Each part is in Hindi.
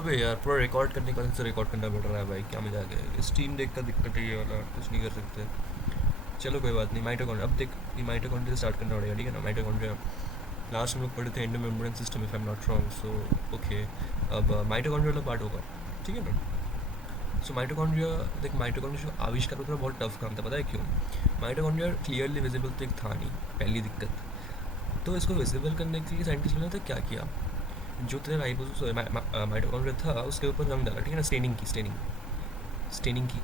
अबे यार पूरा रिकॉर्ड करने का से रिकॉर्ड करना पड़ रहा है भाई, क्या मजाक है। स्टीम डेक का दिक्कत है ये वाला, कुछ नहीं कर सकते। चलो कोई बात नहीं। माइटोकॉन्ड्रिया, अब देख ये माइटोकॉन्ड्रिया से स्टार्ट करना पड़ेगा, ठीक है ना। माइटोकॉन्ड्रिया लास्ट हम लोग पढ़े थे endo membrane system, if I am not wrong, so okay. अब माइटोकॉन्ड्रिया वाला पार्ट होगा, ठीक है ना। सो माइटोकॉन्ड्रिया, देख माइटोकॉन्ड्रिया जो आविष्कार होता है बहुत टफ काम था, पता है क्यों? माइटोकॉन्ड्रिया क्लियरली विजिबल तो एक था नहीं, पहली दिक्कत। तो इसको विजिबल करने के लिए साइंटिस्ट ने तो क्या किया, जो तेरा राइबोसोम माइटोकॉन्ड्रिया था उसके ऊपर रंग डाला, ठीक है ना। स्टेनिंग की।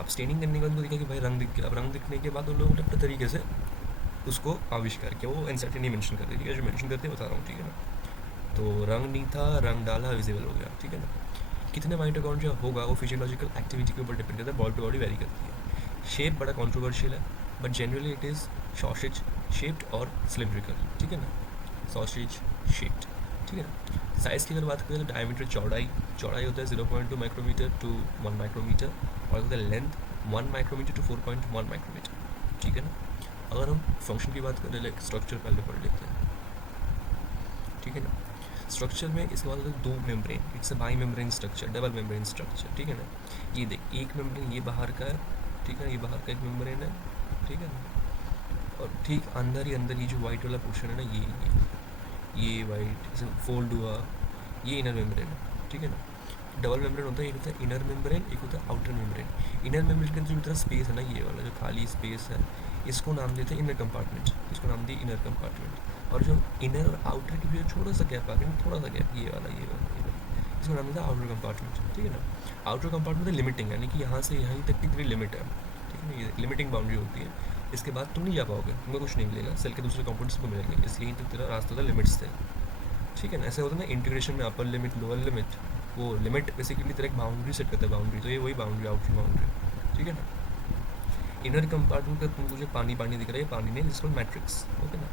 अब स्टेनिंग करने के बाद उनको देखा कि भाई रंग दिख गया। अब रंग दिखने के बाद उन लोगों ने अपने तरीके से उसको आविष्कार किया। वो एनसीईआरटी नहीं मेंशन करती, ठीक है, जो मेंशन करते बता रहा हूँ, ठीक है ना। तो रंग नहीं था, रंग डाला, विजिबल हो गया, ठीक है ना। कितने माइटोकॉन्ड्रिया होगा वो फिजियोलॉजिकल एक्टिविटी के ऊपर डिपेंड करता है, बॉडी टू बॉडी वेरी करती है। शेप बड़ा कॉन्ट्रोवर्शियल है, but generally it is sausage shaped और सिलिंड्रिकल, ठीक है ना। सॉसेज शेप्ड, ठीक है ना। साइज़ की अगर बात करें तो डायमीटर, चौड़ाई होता है 0.2 माइक्रोमीटर टू 1 माइक्रोमीटर, और होता है लेंथ 1 माइक्रोमीटर टू 4.1 माइक्रोमीटर, ठीक है ना। अगर हम फंक्शन की बात करें, लाइक स्ट्रक्चर पहले पढ़ लेते हैं, ठीक है ना। स्ट्रक्चर में इसके बाद होता है दो membrane, it's a by membrane structure, double membrane structure, ठीक है ना। ये देख एक मेम्ब्रेन ये बाहर का है, ठीक है, ये बाहर का एक मेम्ब्रेन है, ठीक है ना। और ठीक अंदर ही अंदर ये जो वाइट वाला पोर्शन है ना, ये वाइट जैसे फोल्ड हुआ, ये इनर मेम्ब्रेन है, ठीक है ना। डबल मेम्ब्रेन होता है, एक होता है इनर मेम्ब्रेन, एक होता है आउटर मेम्ब्रेन। इनर मेम्ब्रेन के अंदर जो तरह स्पेस है ना, ये वाला जो खाली स्पेस है, इसको नाम देते हैं इनर कंपार्टमेंट, इसको नाम दिए इनर कंपार्टमेंट। और जो इनर और आउटर के बीच छोटा सा गैप आ गया, थोड़ा सा गैप, ये वाला, इसको नाम देता है आउटर कंपार्टमेंट, ठीक है ना। आउटर कंपार्टमेंट लिमिटिंग, यानी कि यहाँ से यहाँ तक की तेरी लिमिट है, ठीक है ना। ये लिमिटिंग बाउंड्री होती है, इसके बाद तुम नहीं जा पाओगे, तुम्हें कुछ नहीं मिलेगा, सेल के दूसरे कंपाउंड्स को मिलेंगे, इसलिए तो तेरा रास्ता था लिमिट्स थे, ठीक है ना। ऐसे होता है ना इंटीग्रेशन में, अपर लिमिट लोअर लिमिट, वो लिमिट बेसिकली तेरा एक बाउंड्री सेट करता है, बाउंड्री तो ये वही बाउंड्री, आउटर बाउंड्री, ठीक है ना। इनर कंपार्टमेंट का तुमको जो पानी पानी दिख रहा है, पानी नहीं, जिसको मैट्रिक्स, ओके ना।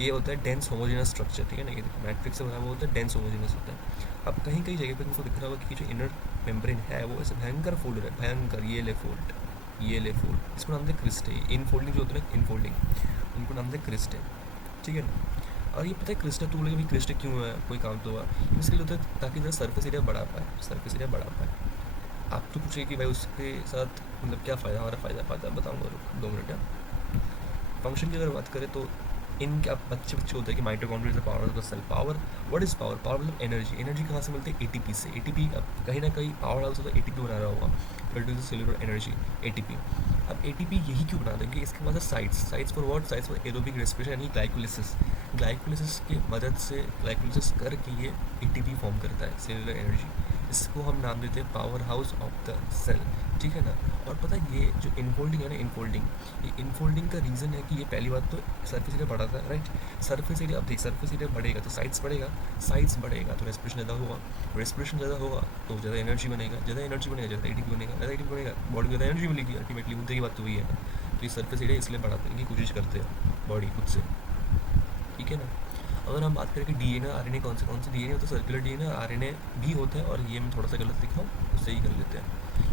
ये होता है डेंस होमोजेनस स्ट्रक्चर, ठीक है ना। ये मैट्रिक्स से बना वो होता है डेंस होमोजेनस होता है। अब कहीं कहीं जगह पर तुमको दिख रहा होगा कि जो इनर मेम्ब्रेन है वो ऐसे भयंकर फोल्ड है, भयंकर, ये ले फोल्ड, इसको नाम दे क्रिस्ट है। इन फोल्डिंग जो होता है, इन फोल्डिंग, उनको नाम दे क्रिस्ट है, ठीक है ना। और ये पता है क्रिस्टल, तू बोलेगा भाई क्रिस्टल क्यों है, कोई काम तो हुआ। इसके लिए होता है ताकि तेरा सरफेस एरिया बढ़ा पाए, सरफेस एरिया बढ़ा पाए। आप तो पूछिए कि भाई उसके साथ मतलब क्या फ़ायदा, हमारा फ़ायदा बताऊँगा, रुक 2 मिनट है। फंक्शन की अगर बात करें तो इनके आप बच्चे होते हैं कि mitochondria is the power of the cell. Power, what is power? Power मतलब एनर्जी। एनर्जी कहाँ से मिलती है? एटीपी से। एटीपी अब कहीं ना कहीं पावर हाउस होता है, एटीपी बना रहा होगा, प्रोड्यूस सेलुलर एनर्जी, एटीपी। अब एटीपी यही क्यों बना देंगे? इसके बाद sites for what? Sites for aerobic respiration, यानी ग्लाइकोलिसिस। ग्लाइकोलिसिस की मदद से, ग्लाइकोलिसिस करके ये एटीपी फॉर्म करता है, सेलुलर एनर्जी। इसको हम नाम देते हैं power house of the cell, ठीक है ना। और पता है ये जो इनफोल्डिंग है ना, ये इनफोल्डिंग का रीज़न है कि ये पहली बात तो सरफेस एरिया बढ़ा था, राइट। सरफेस एरिया, अब देख सरफेस एरिया बढ़ेगा तो साइड्स बढ़ेगा तो रेस्पिरेशन ज़्यादा होगा, रेस्पिरेशन ज़्यादा होगा तो ज़्यादा एनर्जी बनेगा, ज़्यादा एटीपी बनेगा, ज़्यादा एटीपी बनेगा, बॉडी को ज़्यादा एनर्जी मिलेगी अल्टीमेटली। मुद्दे की बात तो वही है ना। तो ये सरफेस एरिया इसलिए बढ़ाने की कोशिश करते हैं बॉडी खुद से, ठीक है ना। अगर हम बात करें कि डीएनए आरएनए कौन से डीएनए होता है, सर्कुलर डीएनए, आरएनए भी होता है। और ये मैं थोड़ा सा गलत लिखा हूँ, उससे ही कर लेते हैं,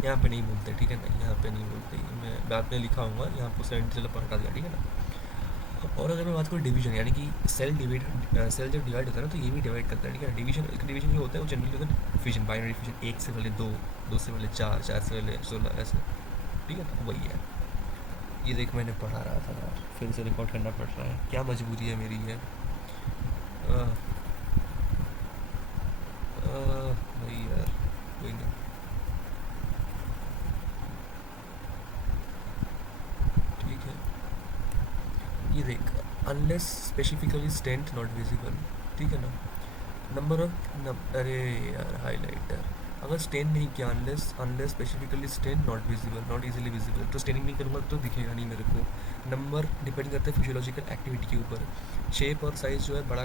यहाँ पे नहीं बोलते, ठीक है ना, यहाँ पे नहीं बोलते, मैं बाद में लिखा हूँगा, यहाँ पर सेंटिनल पर हटा दिया, ठीक है ना। और अगर मैं बात करूँ डिवीजन, यानी कि सेल जब डिवाइड होता है ना तो ये भी डिवाइड करता है, ठीक है। डिवीजन जो होता है वो जनरली होता है फिजन, बाइनरी फिजन, 1 से पहले 2, 2 से पहले 4, 4 से पहले 16, ऐसे, ठीक है ना, वही है। ये देख मैंने पढ़ा रहा था यार, फिर से रिकॉर्ड करना पड़ रहा है, क्या मजबूरी है मेरी है। वही यार, कोई नहीं, ठीक है। ये देख, unless specifically stained not visible, ठीक है ना। नंबर ऑफ अरे यार हाईलाइटर, अगर स्टेन नहीं किया, unless specifically stain not visible, not easily visible, तो स्टेनिंग नहीं करूँगा तो दिखेगा नहीं मेरे को। नंबर डिपेंड करता है फिजियोलॉजिकल एक्टिविटी के ऊपर। शेप और साइज़ जो है बड़ा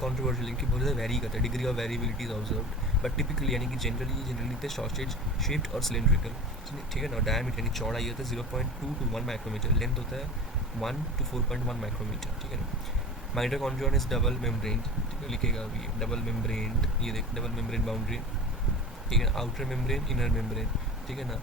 कॉन्ट्रोवर्शियल, इनकी बहुत ज़्यादा वेरी करता है, degree of variability is observed, but typically यानी कि जनरली थे सॉसेज शेप्ड और सिलेंड्रिकल, ठीक है ना। डायमीटर यानी चौड़ाई होता है 0.2 to 1 माइक्रोमीटर, लेंथ होता है 1 to 4.1 माइक्रोमीटर, ठीक है ना। माइटोकॉन्ड्रिया इज डबल मेम्ब्रेन, ठीक है, लिखेगा अभी डबल मेम्ब्रेन, ये देख डबल मेम्ब्रेन बाउंड्री, ठीक है ना। आउटर मेम्ब्रेन, इनर मेम्ब्रेन, ठीक है ना।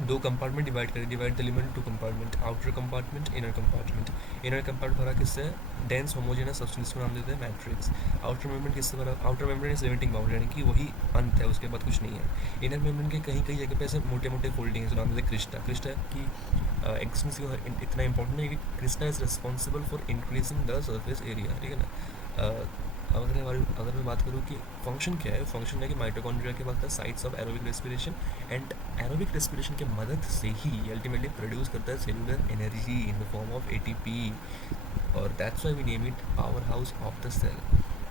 दो कंपार्टमेंट डिवाइड करें, divide the element two compartment, outer compartment, inner compartment. Inner compartment भरा किससे है? डेंस होमोजेनस सब्सटेंस को नाम देते हैं मैट्रिक्स। आउटर मेम्ब्रेन किससे भरा? Outer membrane is limiting boundary, यानी कि वही अंत है, उसके बाद कुछ नहीं है। इनर मेम्ब्रेन के कहीं कहीं जगह पे ऐसे मोटे मोटे फोल्डिंग है, नाम देते हैं क्रिस्टा। क्रिस्टा की एक्सटेंस इतना इंपॉर्टेंट है कि Crysta is responsible for increasing the surface area, ठीक है ना। अगर मैं बात करूँ कि फंक्शन क्या है, फंक्शन है कि माइटोकॉन्ड्रिया के पास sites of aerobic respiration, and aerobic respiration की मदद से ही अल्टीमेटली प्रोड्यूस करता है cellular energy in the form of ATP, और that's why we name it power house of the cell,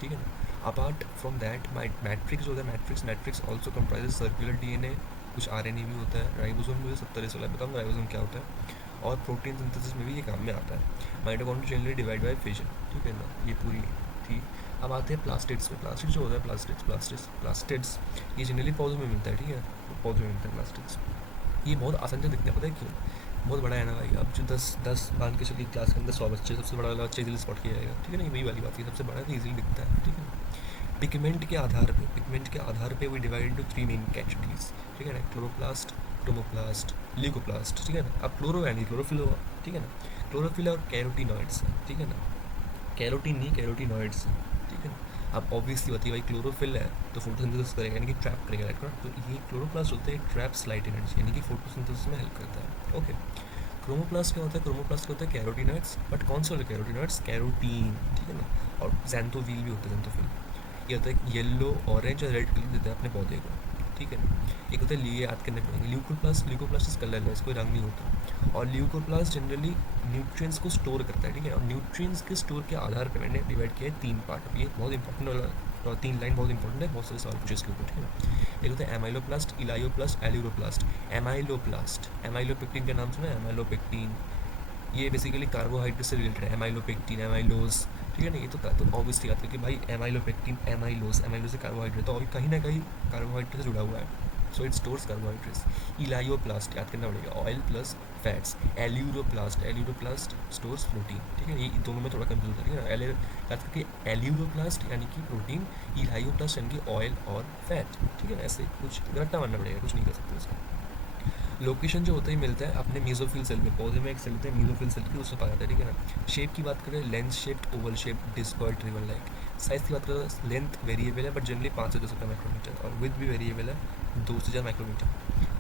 ठीक है ना। अपार्ट फ्रॉम दैट मैट्रिक्स जो होता है, matrix also comprises circular DNA, कुछ आरएनए भी होता है, राइबोसोम मुझे 70 बताऊँगा राइबोसोम क्या होता है, और प्रोटीन सिंथेसिस में भी ये काम में आता है। Mitochondria generally divide by fission, ठीक है ना, ये पूरी थी। अब आते हैं प्लास्टिड्स पे। प्लास्टिड जो होता है, प्लास्टिड्स ये जनरली पौधों में मिलता है, ठीक है, पौधों में मिलता है प्लास्टिड्स। ये बहुत आसान से दिखते हैं, पता है क्यों? बहुत बड़ा है ना भाई, अब जो 10 मान के चलिए क्लास के अंदर 100 बच्चे, सबसे बड़ा वाला बच्चा इजीली स्पॉट किया जाएगा, ठीक है ना, वही वाली बात है, सबसे बड़ा तो इजीली दिखता है, ठीक है ना। पिगमेंट के आधार पे we divide into 3 main categories, ठीक है ना, क्लोरोप्लास्ट, क्रोमोप्लास्ट, ल्यूकोप्लास्ट, ठीक है ना। अब क्लोरो यानी क्लोरोफिल हुआ, ठीक है ना, क्लोरोफिल और कैरोटीनॉइड्स, ठीक है ना, कैरोटीन नहीं कैरोटीनॉइड्स, ठीक है ना। अब ऑब्वियसली बात है भाई, क्लोरोफिल है तो फोटोसिंथेसिस करेगा, यानी कि ट्रैप करेगा, राइट। तो ये क्लोरोप्लास्ट होते हैं ट्रैप्स लाइट एनर्जी, यानी कि फोटोसिंथेसिस में हेल्प करता है, ओके। क्रोमोप्लास्ट क्या होता है? क्रोमोप्लास्ट क्या होता है? कैरोटीनॉइड्स, बट कौन से वाले कैरोटीनॉइड्स? कैरोटीन, ठीक है ना। और जैंथोफिल भी होता है, जैंथोफिल ये होता है येलो, ऑरेंज और रेड कलर देता है अपने पौधे को, ठीक है ना। एक होता है लिए याद करने पड़ेंगे, ल्यूकोप्लास्ट इस कलरलेस, कोई रंग नहीं होता। और ल्यूकोप्लास्ट जनरली न्यूट्रिएंट्स को स्टोर करता है, ठीक है। और न्यूट्रिएंट्स के स्टोर के आधार पर मैंने डिवाइड किया है 3 पार्ट। ये बहुत इंपॉर्टेंट वाला, तो 3 लाइन बहुत इंपॉर्टेंट है, बहुत सारे सवाल पूछे इसके ऊपर, ठीक है ना। एक होता है एमाइलोप्लास्ट, इलायोप्लास्ट, एल्यूरोप्लास्ट। एमाइलोपेक्टिन का नाम सुना है? एमाइलोपेक्टिन ये बेसिकली कार्बोहाइड्रेट से रिलेटेड है, एमाइलोपेक्टिन, एमाइलोज, ठीक है ना। ये तो ऑब्वियसली आता है कि भाई एमाइलोपेक्टिन, एमाइलोज से कार्बोहाइड्रेट, तो अभी कहीं ना कहीं कार्बोहाइड्रेट से जुड़ा हुआ है, so it stores carbohydrates. Elaioplast याद करना पड़ेगा, oil plus fats. Aleuroplast stores protein, ठीक है। ये दोनों में थोड़ा कंफ्यूज है, ठीक है ना। याद करके एल्यूरोप्लास्ट यानी कि प्रोटीन, इलायोप्लास्ट यानी कि ऑयल और फैट, ठीक है ना। ऐसे कुछ रट्टा मारना पड़ेगा, कुछ नहीं कर सकते इसका। लोकेशन जो होता ही मिलता है अपने मीजोफिल सेल में, पौधे में एक सेल होता है मीजोफिल सेल की, उससे पाया जाता है, ठीक है ना। शेप की बात करें, lens shaped, Oval shaped, discoid, ribbon like. Size की बात करें, लेंथ वेरिएबल है, बट जनरली 5 से 10 माइक्रोमीटर, और विथ भी वेरिएबल है, 2 से 4 माइक्रोमीटर।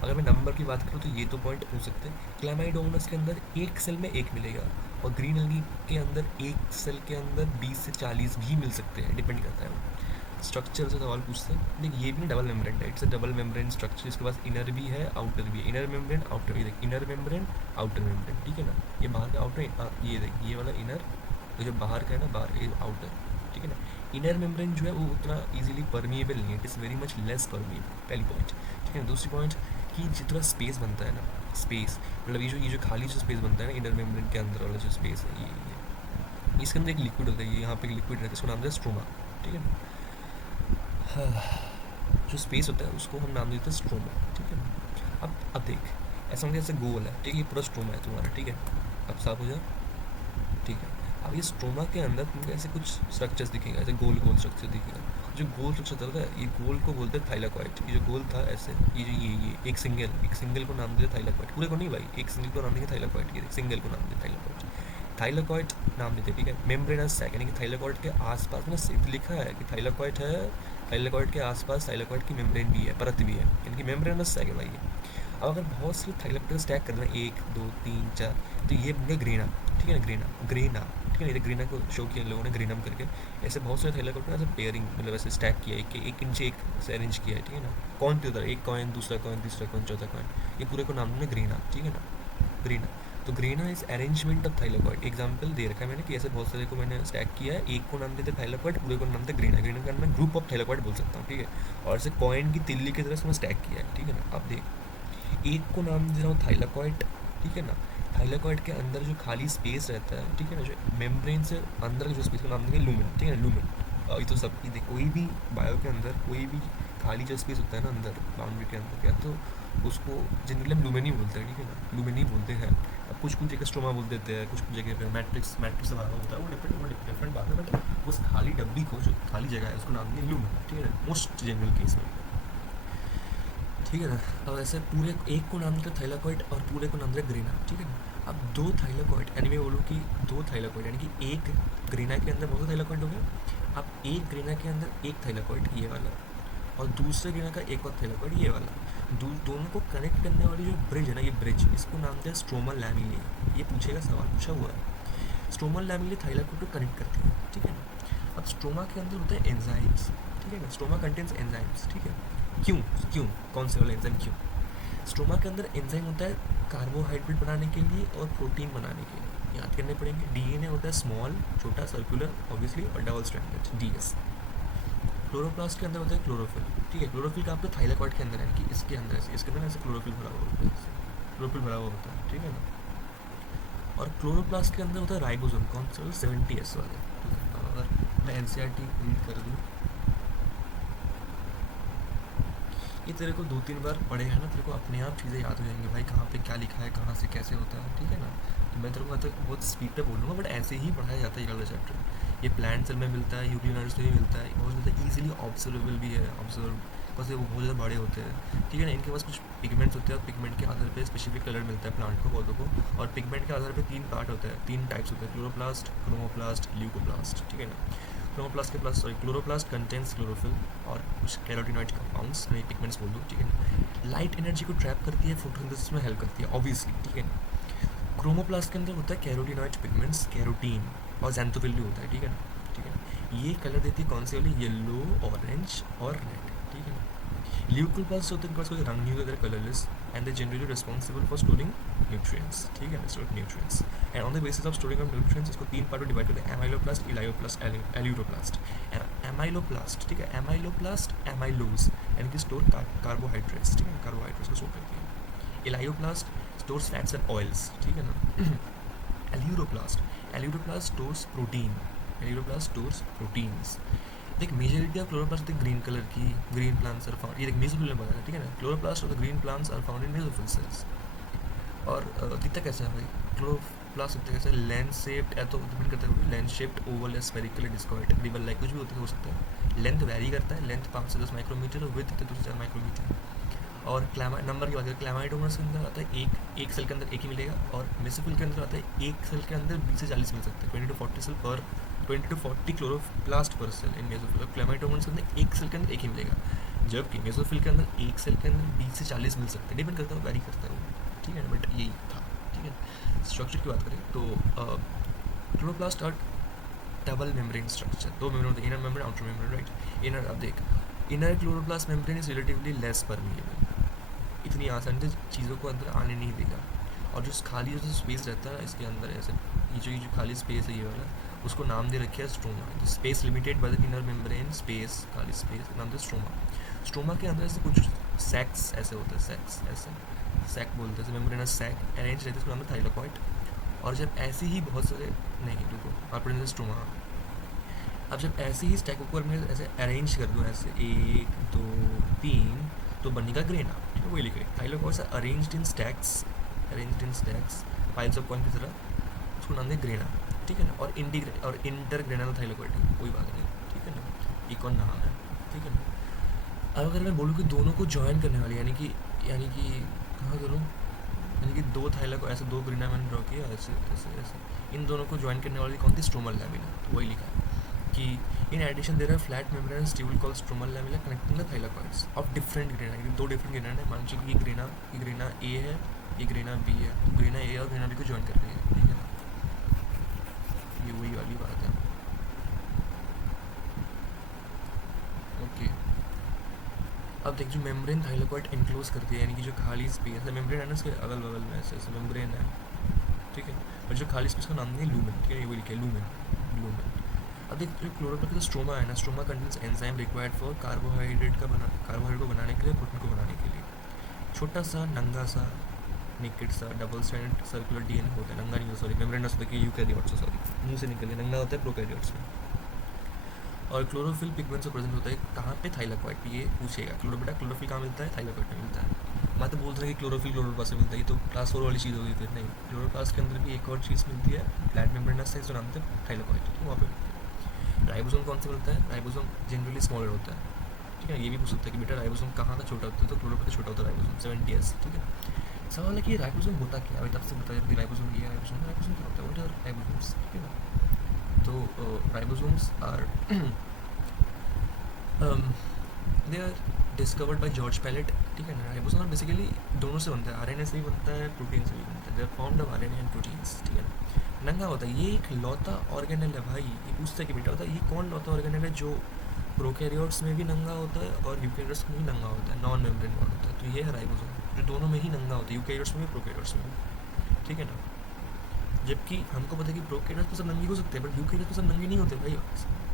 अगर मैं नंबर की बात करूँ तो ये तो पॉइंट हो सकते हैं। क्लैमाइडोमोनास के अंदर एक सेल में 1 मिलेगा, और ग्रीन एल्गी के अंदर एक सेल के अंदर 20 से 40 भी मिल सकते हैं, डिपेंड करता है। स्ट्रक्चर से सवाल पूछते हैं, देख ये भी डबल मेम्ब्रेन है, it's a double membrane structure, इसके पास इनर भी है आउटर भी है, इनर मेम्ब्रेन आउटर भी, देख इनर मेम्ब्रेन आउटर मेम्ब्रेन, ठीक है ना। ये बाहर का आउटर, ये देख ये वाला इनर, तो जो बाहर का है ना, बाहर ये आउटर, ठीक है ना। इनर मेम्ब्रेन जो है वो उतना इजीली परमिएबल नहीं है, it is very much less permeable, पहली पॉइंट, ठीक है। दूसरी पॉइंट कि जितना स्पेस बनता है ना, स्पेस मतलब ये जो खाली जो स्पेस बनता है ना इनर मेम्ब्रेन के अंदर वाला जो स्पेस है, ये इसके अंदर एक लिक्विड होता है, ये यहाँ पे एक लिक्विड रहता है, इसको नाम है स्ट्रोमा, ठीक है ना। जो स्पेस होता है उसको हम नाम देते हैं स्ट्रोमा, ठीक है ना। अब देख, ऐसा मतलब जैसे गोल है, ठीक है, ये पूरा स्ट्रोमा है तुम्हारा, ठीक है। अब साफ हो जाए, ठीक है। अब ये स्ट्रोमा के अंदर तुमको ऐसे कुछ स्ट्रक्चर्स दिखेगा, ऐसे गोल गोल स्ट्रक्चर दिखेगा। जो गोल स्ट्रक्चर होता है, ये गोल को बोलते हैं थाइलाकॉइड। ये जो गोल था ऐसे, ये एक सिंगल को नाम देते थाइलाकॉइड, पूरे को नहीं भाई, एक सिंगल को नाम देंगे थाइलाकॉइड, ये सिंगल को नाम देते थाइलाकॉइड नाम देते, ठीक है। मेम्ब्रेनस सैक, यानी कि थाइलाकॉइड के आसपास में लिखा है कि थाइलाकॉइड है, थाइलाकॉइड के आसपास थाइलाकॉइड की मेम्ब्रेन भी है, परत भी है, यानी कि मेम्ब्रेनस सैक है भाई ये। अब अगर बहुत से थाइलाकॉइड स्टैक कर दें 1 2 3 4, तो ये बन गया ग्रेना, ठीक है ना, ग्रेना, ठीक है ना। ग्रेना को शो किया लोगों ने ग्रेनम करके, ऐसे बहुत सारे थाइलाकॉइड को ऐसे पेयरिंग मतलब ऐसे स्टैक किया, एक नीचे एक से अरेंज किया है, ठीक है ना। कॉइन के उधर एक कॉइन, दूसरा कॉइन, तीसरा कॉइन, चौथा कॉइन, ये पूरे को नाम देंगे ग्रेना, ठीक है ना, ग्रेना। तो grana is arrangement of thylakoid, example दे रखा है मैंने कि ऐसे बहुत सारे को मैंने स्टैक किया है, एक को नाम देते थाइलाकॉइड, पूरे को नाम देते ग्रेना। ग्रेना का मैं ग्रुप ऑफ थाइलाकॉइड बोल सकता हूँ, ठीक है। और ऐसे कॉइन की तिल्ली की तरह से मैं स्टैक किया है, ठीक है ना। अब देख, एक को नाम दे रहा हूँ थाइलाकॉइड, ठीक है ना। थाइलाकॉइड के अंदर जो खाली स्पेस रहता है, ठीक है ना, जो मेम्ब्रेन से अंदर जो स्पेस को नाम देंगे लूमेन, ठीक है ना, लूमेन। ये तो सब देख, कोई भी बायो के अंदर कोई भी खाली जो स्पेस होता है ना अंदर बाउंड्री के अंदर, क्या तो उसको जनरली हम लूमेन ही बोलते हैं, ठीक है ना, लूमेन ही बोलते हैं। अब कुछ जगह स्ट्रोमा बोल देते हैं, कुछ जगह पे मैट्रिक्स से भरा होता है, वो डिफरेंट बात है, बट उस खाली डब्बी को जो खाली जगह है उसको नाम देंगे लूमेन, ठीक है ना, मोस्ट जनरल केस में, ठीक है ना। अब ऐसे पूरे एक को नाम दिया थाइलाकॉइड और पूरे को नाम दिया ग्रीना, ठीक है ना। अब दो थाइलाकॉइड यानी मैं बोलूँ कि दो थाइलाकॉइड यानी कि एक ग्रीना के अंदर बहुत थाइलाकॉइड हो गया। अब एक ग्रीना के अंदर एक थाइलाकॉइड ये वाला और दूसरे ग्रीना का एक और थाइलाकॉइड ये वाला, दोनों को कनेक्ट करने वाली जो ब्रिज है ना, ये ब्रिज, इसको नाम दिया स्ट्रोमा लैमिले। ये पूछेगा, सवाल पूछा हुआ है। स्ट्रोमा लैमिले थाइलाकॉइड को कनेक्ट करती है, ठीक है ना। अब स्ट्रोमा के अंदर होते हैं एंजाइम्स, ठीक है ना। स्ट्रोमा कंटेन्स एंजाइम्स, ठीक है। क्यों क्यों कौन से वाला एंजाइम क्यों? स्टोमा के अंदर एंजाइम होता है कार्बोहाइड्रेट बनाने के लिए और प्रोटीन बनाने के लिए, याद करने पड़ेंगे। डीएनए होता है स्मॉल, छोटा, सर्कुलर ऑब्वियसली, और डबल स्ट्रैंडेड, डीएस। क्लोरोप्लास्ट के अंदर होता है क्लोरोफिल, ठीक है। क्लोरोफिल का आपको थाइलाकॉइड के अंदर है कि इसके अंदर ऐसे, इसके अंदर ऐसे क्लोरोफिल भरा हुआ होता है, क्लोरोफिल भरा हुआ होता है, ठीक है ना। और क्लोरोप्लास्ट के अंदर होता है राइबोसोम, कौन सा? 70S वाला, ठीक है। अगर मैं एनसीईआरटी रीड कर दूँ, ये तेरे को 2-3 बार पढ़ेगा ना, तेरे को अपने आप चीज़ें याद हो जाएंगी भाई, कहाँ पे क्या लिखा है, कहाँ से कैसे होता है, ठीक है ना। तो मैं तेरे को मतलब बहुत स्पीड पे बोलूँगा, बट ऐसे ही पढ़ाया जाता है ये वाला चैप्टर। ये प्लांट सेल में मिलता है, यूकेरियोट्स में भी मिलता है, बहुत ज़्यादा ईजिली ऑब्जर्वेबल भी है, ऑब्जर्व कैसे वो बहुत ज़्यादा बड़े होते हैं, ठीक है ना। इनके पास कुछ पिगमेंट्स होते हैं और पिगमेंट के आधार पे स्पेसिफिक कलर मिलता है प्लांट को, पौधों को। और पिगमेंट के आधार पे 3 पार्ट होता है, 3 टाइप्स होते हैं, क्लोरोप्लास्ट, क्रोमोप्लास्ट, ल्यूकोप्लास्ट, ठीक है ना। क्लोरोप्लास्ट कंटेन्स क्लोरोफिल और कुछ कैरोटीनॉइड कंपाउंड्स, मैं पिगमेंट्स बोल दूँ, ठीक है। लाइट एनर्जी को ट्रैप करती है, फोटोसिंथेसिस में हेल्प करती है ऑब्वियसली, ठीक है। क्रोमोप्लास्ट के अंदर होता है कैरोटीनॉइड पिगमेंट्स, कैरोटीन और ज़ैंथोफिल भी होता है, ठीक है ना, ठीक है। ये कलर देती है कौन से वाली? येलो, ऑरेंज और रेड, ठीक है ना। ल्यूकोप्लास्ट होते हैं, इनके पास कोई रंग नहीं होता, colourless, and they generally responsible for storing nutrients, ठीक है ना, store nutrients. And on the basis of storing of nutrients इसको 3 पार्ट में डिवाइड करते हैं, एमाइलोप्लास्ट, इलायोप्लास्ट, एल्यूरोप्लास्ट। एमाइलोप्लास्ट, ठीक है, एमाइलोप्लास्ट एमाइलोज यानी कि स्टोर कार्बोहाइड्रेट्स, ठीक है, कार्बोहाइड्रेट्स को स्टोर करती है। Elaioplast stores fats and oils, ठीक है ना। Aleuroplast stores protein, aleuroplast stores proteins. देख मेजॉरिटी ऑफ क्लोरोप्लास्ट होते ग्रीन कलर की, ग्रीन प्लांट्स आर फाउंड, ये देख मेसोफिल में बताया, ठीक है ना। Chloroplast of the green plants are found in mesophyll cells. और दिखता कैसे है भाई क्लोरोप्लास्ट? दिखता कैसे? लेंथ शेप्ड, या तो डिपेंड करता है, लेंथ शेप्ड, ओवल या स्फेरिकल, डिस्कॉइड, रिबन लाइक, कुछ भी होता है, हो सकता है। लेंथ वैरी करता है, लेंथ 5 से 10 माइक्रोमीटर और विड्थ 2 से 4 माइक्रोमीटर। और नंबर की बात करें, क्लैमाइडोमोनास के अंदर आता है एक सेल के अंदर एक ही मिलेगा, और मेसोफिल के अंदर आता है एक सेल के अंदर 20 से 40 मिल सकते हैं, 20 to 40 सेल पर 20 to 40 क्लोरोप्लास्ट पर सेल इन मेसोफिल। और क्लैमाइडोमोनास के अंदर एक सेल के अंदर एक ही मिलेगा, जबकि मेसोफिल के अंदर एक सेल के अंदर 20 से 40 मिल सकते हैं, डिपेंड करता है, वैरी करता है वो, ठीक है ना। बट यही था, ठीक है। स्ट्रक्चर की बात करें तो क्लोरोप्लास्ट और डबल मेम्ब्रेन स्ट्रक्चर, 2 मेम्ब्रेन होते हैं, inner membrane, outer membrane, right. Inner, अब देख, inner chloroplast membrane is relatively less permeable, इतनी आसानी से चीज़ों को अंदर आने नहीं देगा। और जो खाली जो स्पेस रहता है ना इसके अंदर, ऐसे ये जो खाली स्पेस है ये वाला, उसको नाम दे रखे है stroma. Space limited by the inner membrane space, खाली स्पेस, नाम दे स्ट्रोमा। स्ट्रोमा के अंदर ऐसे कुछ सैक्स ऐसे होते हैं, सैक्स ऐसे, सैक बोलते हैं, मेम्ब्रेनस सैक अरेंज रहते हैं, उसका नाम है थाइलाकॉइड। और जब ऐसे ही बहुत सारे, नहीं रुको, आप स्ट्रोमा, अब जब ऐसे ही स्टैक को मैं ऐसे अरेंज कर दूँ, ऐसे 1 2 3, तो बनेगा ग्रेना, ठीक है। वही लिखे thylakoids are arranged in stacks, piles of coin की तरह, उसको नाम दे ग्रेना, ठीक है ना। और इंटरग्रेनल थाइलाकॉइड, कोई बात नहीं, ठीक है ना, एक और नाम है, ठीक है ना। अब अगर मैं बोलूँ कि दोनों को ज्वाइन करने वाली, यानी कि कहाँ करूँ, यानी कि 2 थाइलाकॉइड, ऐसे 2 ग्रेना मैंने ड्रॉ किया, ऐसे ऐसे ऐसे, इन दोनों को ज्वाइन करने वाली कौन थी? Stromal lamina. तो वही लिखा है कि in addition there are flat membranous tubule called stromal lamina connecting the thylakoids of different grana, 2 different grana है, मान लीजिए कि ग्रेना ए है, ये ग्रेना बी है, तो ग्रेना ए और ग्रेना बी को ज्वाइन कर रही है, ठीक है ना। ये वही वाली बात है, ओके। अब देख, जो मेम्ब्रेन थाइलाकॉइड इनक्लोज करती है, यानी कि जो खाली स्पेस है, मेम्ब्रेन है ना इसके अगल बगल में ऐसे ऐसे मेम्ब्रेन है, ठीक है। और जो खाली स्पेस का नाम है लूमेन, ठीक है, ये वही लिखे लूमेन। अब देख, जो क्लोरोप्लास्ट का स्ट्रोमा है ना, stroma contains enzyme required for carbohydrate को बनाने के लिए, प्रोटीन को बनाने के लिए। छोटा सा नंगा सा निकेट सा डबल स्ट्रैंडेड सर्कुलर डीएनए होता है, नंगा नहीं, सॉरी मेम्ब्रेनस होता है, यूकैरियोट्स, सॉरी मुंह से निकल गया, नंगा होता है प्रोकैरियोट्स में। और क्लोरोफिल पिगमेंट से प्रेजेंट होता है कहाँ पे? थाइलाकॉइड पे। ये पूछेगा क्लोरोफिल कहाँ मिलता है? थाइलाकॉइड में मिलता है। मैं तो बोल रहा है कि क्लोरोफिल क्लोरोप्लास्ट में मिलता है, ये तो क्लास 4 वाली चीज़ होगी, फिर नहीं। क्लोरोप्लास्ट के अंदर भी एक और चीज़ मिलती है, फ्लैट मेम्ब्रेनस है, इसका नाम है थाइलाकॉइड, तो वहाँ पे मिलता है। राइबोसोम कौन से मिलता है? राइबोसोम जनरली स्मॉलर होता है, ठीक ठीक है, ये भी पूछ सकता है कि बेटा राइबोसोम कहाँ का छोटा होता है, तो क्लोरोप्लास्ट छोटा होता है राइबोसोम 70s, ठीक है। सवाल है कि राइबोसोम होता क्या है, अभी तब से बताया कि राइबोसोम ये है, राइबोसोम क्या होता है, व्हाट आर राइबोसोम्स, ठीक है ना। तो ribosomes are they are discovered by George Palade, ठीक है ना। राइबोसोम बेसिकली दोनों से बनता है, आरएनए से भी बनता है, प्रोटीन से भी बनता है, they are formed of RNA and proteins, ठीक है ना। नंगा होता है, ये एक लौता ऑर्गेनल है भाई। ये पूछता है कि बेटा होता है ये कौन लौता ऑर्गेनल है जो प्रोकैरियोट्स में भी नंगा होता है और यूकैरियोट्स में भी नंगा होता है, नॉन मेम्ब्रेन बॉडी होता है। तो ये है राइबोसोम, जो दोनों में ही नंगा होता है, यूकैरियोट्स में भी प्रोकैरियोट्स में भी, ठीक है ना। जबकि हमको पता है कि प्रोकैरियोट्स तो सब नंगे हो सकते हैं, बट यूकैरियोट्स तो सब नंगे नहीं होते भाई।